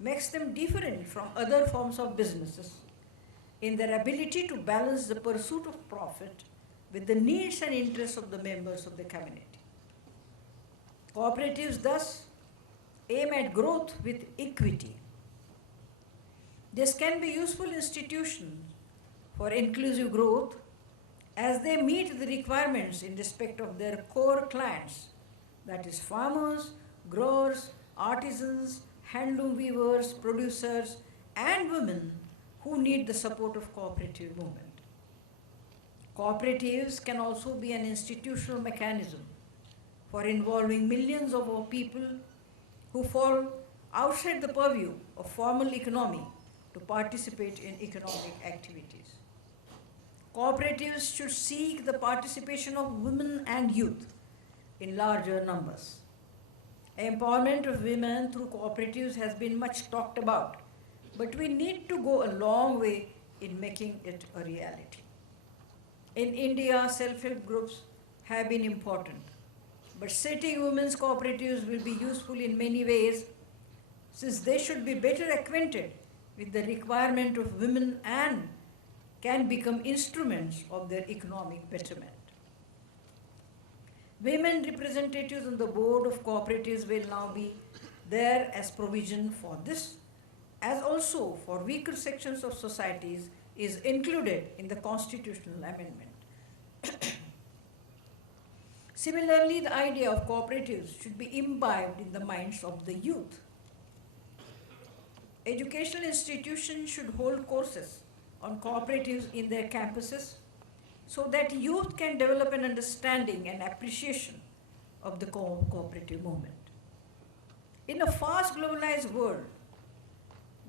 makes them different from other forms of businesses in their ability to balance the pursuit of profit with the needs and interests of the members of the community. Cooperatives thus aim at growth with equity. This can be useful institutions for inclusive growth as they meet the requirements in respect of their core clients, that is farmers, growers, artisans, handloom weavers, producers, and women who need the support of cooperative movement. Cooperatives can also be an institutional mechanism for involving millions of our people who fall outside the purview of formal economy to participate in economic activities. Cooperatives should seek the participation of women and youth in larger numbers. Empowerment of women through cooperatives has been much talked about, but we need to go a long way in making it a reality. In India, self-help groups have been important, but setting women's cooperatives will be useful in many ways, since they should be better acquainted with the requirement of women and can become instruments of their economic betterment. Women representatives on the board of cooperatives will now be there as provision for this, as also for weaker sections of societies is included in the constitutional amendment. Similarly, the idea of cooperatives should be imbibed in the minds of the youth. Educational institutions should hold courses on cooperatives in their campuses so that youth can develop an understanding and appreciation of the cooperative movement. In a fast globalized world,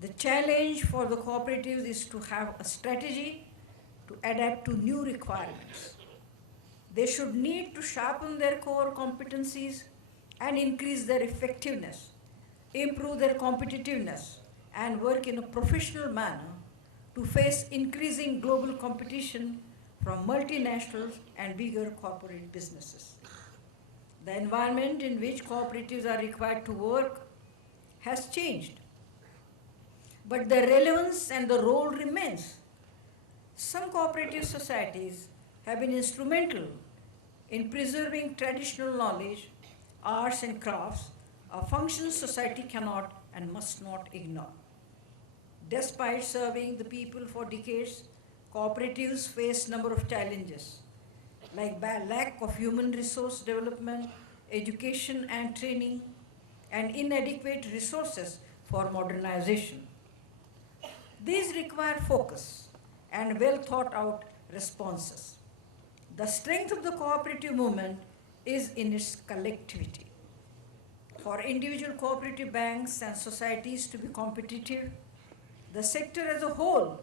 the challenge for the cooperatives is to have a strategy to adapt to new requirements. They should need to sharpen their core competencies and increase their effectiveness, improve their competitiveness, and work in a professional manner to face increasing global competition from multinationals and bigger corporate businesses. The environment in which cooperatives are required to work has changed, but the relevance and the role remains. Some cooperative societies have been instrumental in preserving traditional knowledge, arts and crafts, a function society cannot and must not ignore. Despite serving the people for decades, cooperatives face a number of challenges, like lack of human resource development, education and training, and inadequate resources for modernization. These require focus and well thought out responses. The strength of the cooperative movement is in its collectivity. For individual cooperative banks and societies to be competitive, the sector as a whole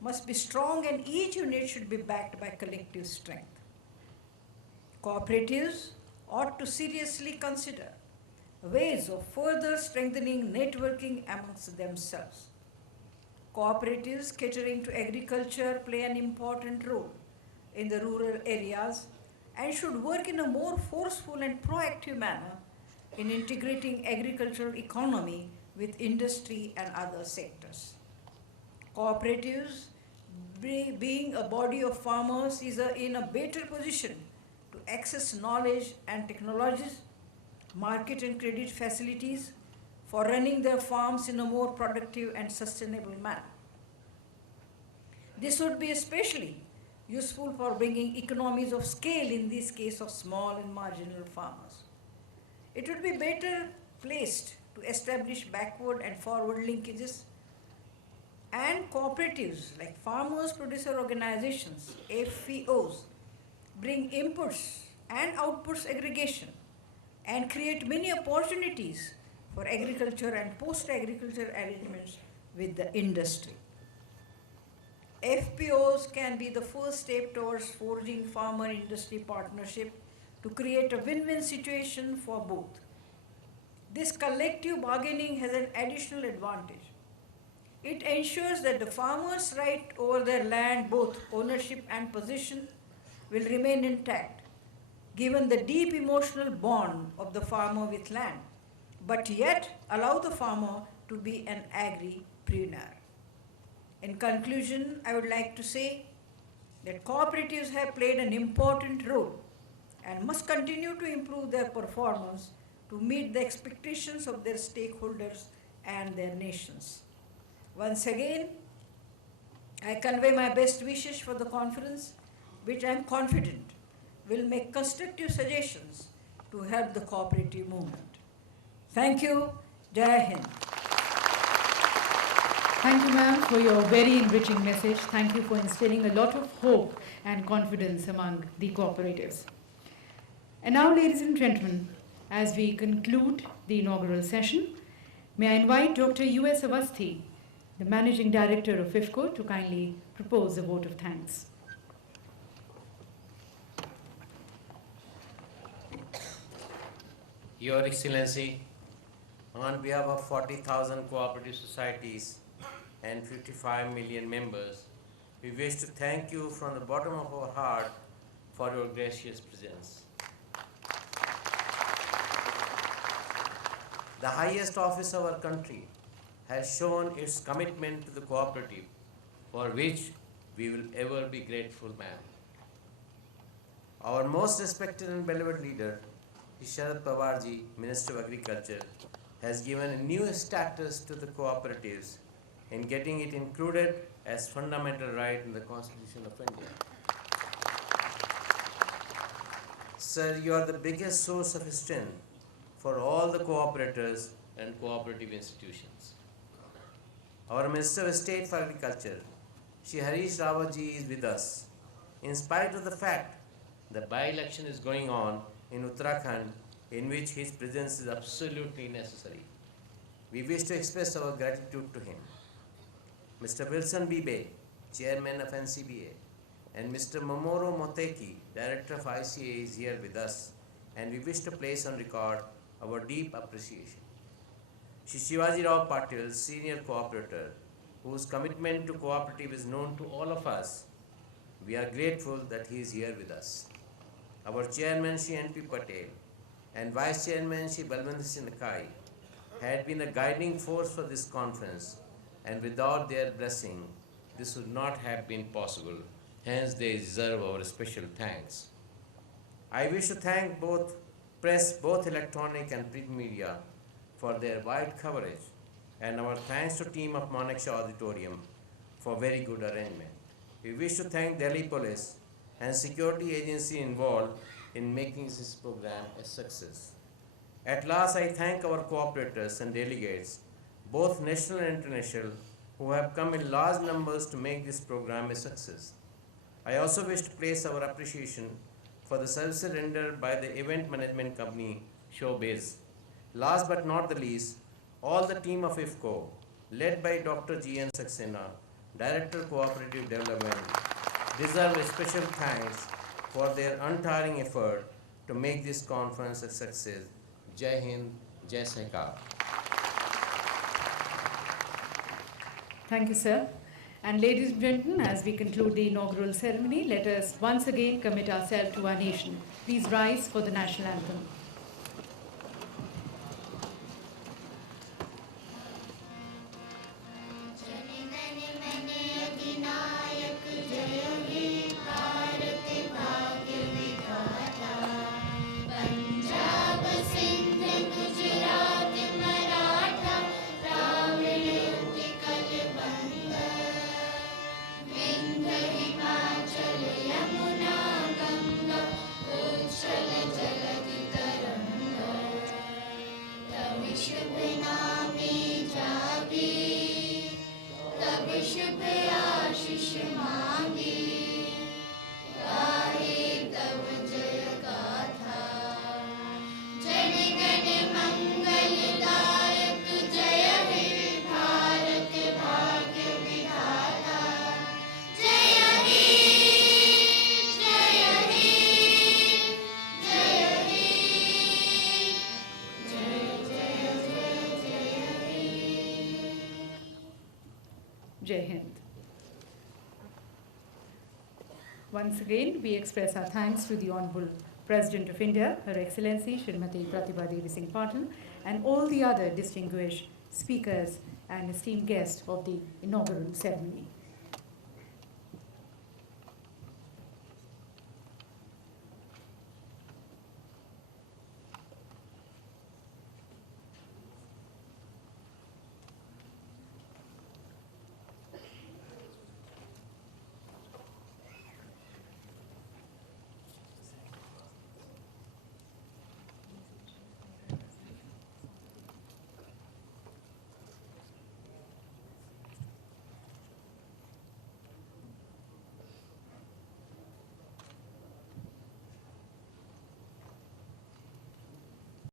must be strong and each unit should be backed by collective strength. Cooperatives ought to seriously consider ways of further strengthening networking amongst themselves. Cooperatives catering to agriculture play an important role in the rural areas and should work in a more forceful and proactive manner in integrating agricultural economy with industry and other sectors. Cooperatives, being a body of farmers, is in a better position to access knowledge and technologies, market and credit facilities for running their farms in a more productive and sustainable manner. This would be especially useful for bringing economies of scale in this case of small and marginal farmers. It would be better placed to establish backward and forward linkages, and cooperatives like farmers producer organizations, FPOs, bring inputs and outputs aggregation and create many opportunities for agriculture and post-agriculture arrangements with the industry. FPOs can be the first step towards forging farmer-industry partnership to create a win-win situation for both. This collective bargaining has an additional advantage. It ensures that the farmer's right over their land, both ownership and possession, will remain intact, given the deep emotional bond of the farmer with land, but yet allow the farmer to be an agripreneur. In conclusion, I would like to say that cooperatives have played an important role and must continue to improve their performance to meet the expectations of their stakeholders and their nations. Once again, I convey my best wishes for the conference, which I am confident will make constructive suggestions to help the cooperative movement. Thank you. Jai Hind. Thank you, ma'am, for your very enriching message. Thank you for instilling a lot of hope and confidence among the cooperatives. And now, ladies and gentlemen, as we conclude the inaugural session, may I invite Dr. U.S. Awasthi, the Managing Director of IFFCO, to kindly propose a vote of thanks. Your Excellency, on behalf of 40,000 cooperative societies and 55 million members, we wish to thank you from the bottom of our heart for your gracious presence. The highest office of our country has shown its commitment to the cooperative, for which we will ever be grateful, ma'am. Our most respected and beloved leader, Sharad Pawarji, Minister of Agriculture, has given a new status to the cooperatives in getting it included as fundamental right in the Constitution of India. Sir, you are the biggest source of strength for all the cooperators and cooperative institutions. Our Minister of State for Agriculture, Shri Harish Rawat ji, is with us. In spite of the fact the by-election is going on in Uttarakhand, in which his presence is absolutely necessary, we wish to express our gratitude to him. Mr. Wilson Bibe, Chairman of NCBA, and Mr. Mamoru Moteki, Director of ICA, is here with us, and we wish to place on record our deep appreciation. Shri Shivaji Rao Patil, Senior Cooperator, whose commitment to cooperative is known to all of us, we are grateful that he is here with us. Our Chairman, Shri N.P. Patel, and Vice Chairman, Shri Balwant Singh Nakai, had been a guiding force for this conference, and without their blessing, this would not have been possible. Hence, they deserve our special thanks. I wish to thank both press, both electronic and print media, for their wide coverage, and our thanks to team of Manekshaw Auditorium for very good arrangement. We wish to thank Delhi Police and security agency involved in making this program a success. At last, I thank our cooperators and delegates, both national and international, who have come in large numbers to make this program a success. I also wish to place our appreciation for the services rendered by the event management company, Showbiz. Last but not the least, all the team of IFFCO, led by Dr. G.N. Saxena, Director Cooperative Development, deserve a special thanks for their untiring effort to make this conference a success. Jai Hind, Jai Sehkar. Thank you, sir. And ladies and gentlemen, as we conclude the inaugural ceremony, let us once again commit ourselves to our nation. Please rise for the national anthem. Jai Hind. Once again, we express our thanks to the Honorable President of India, Her Excellency Srimati Pratibha Devi Singh Patil, and all the other distinguished speakers and esteemed guests of the inaugural ceremony.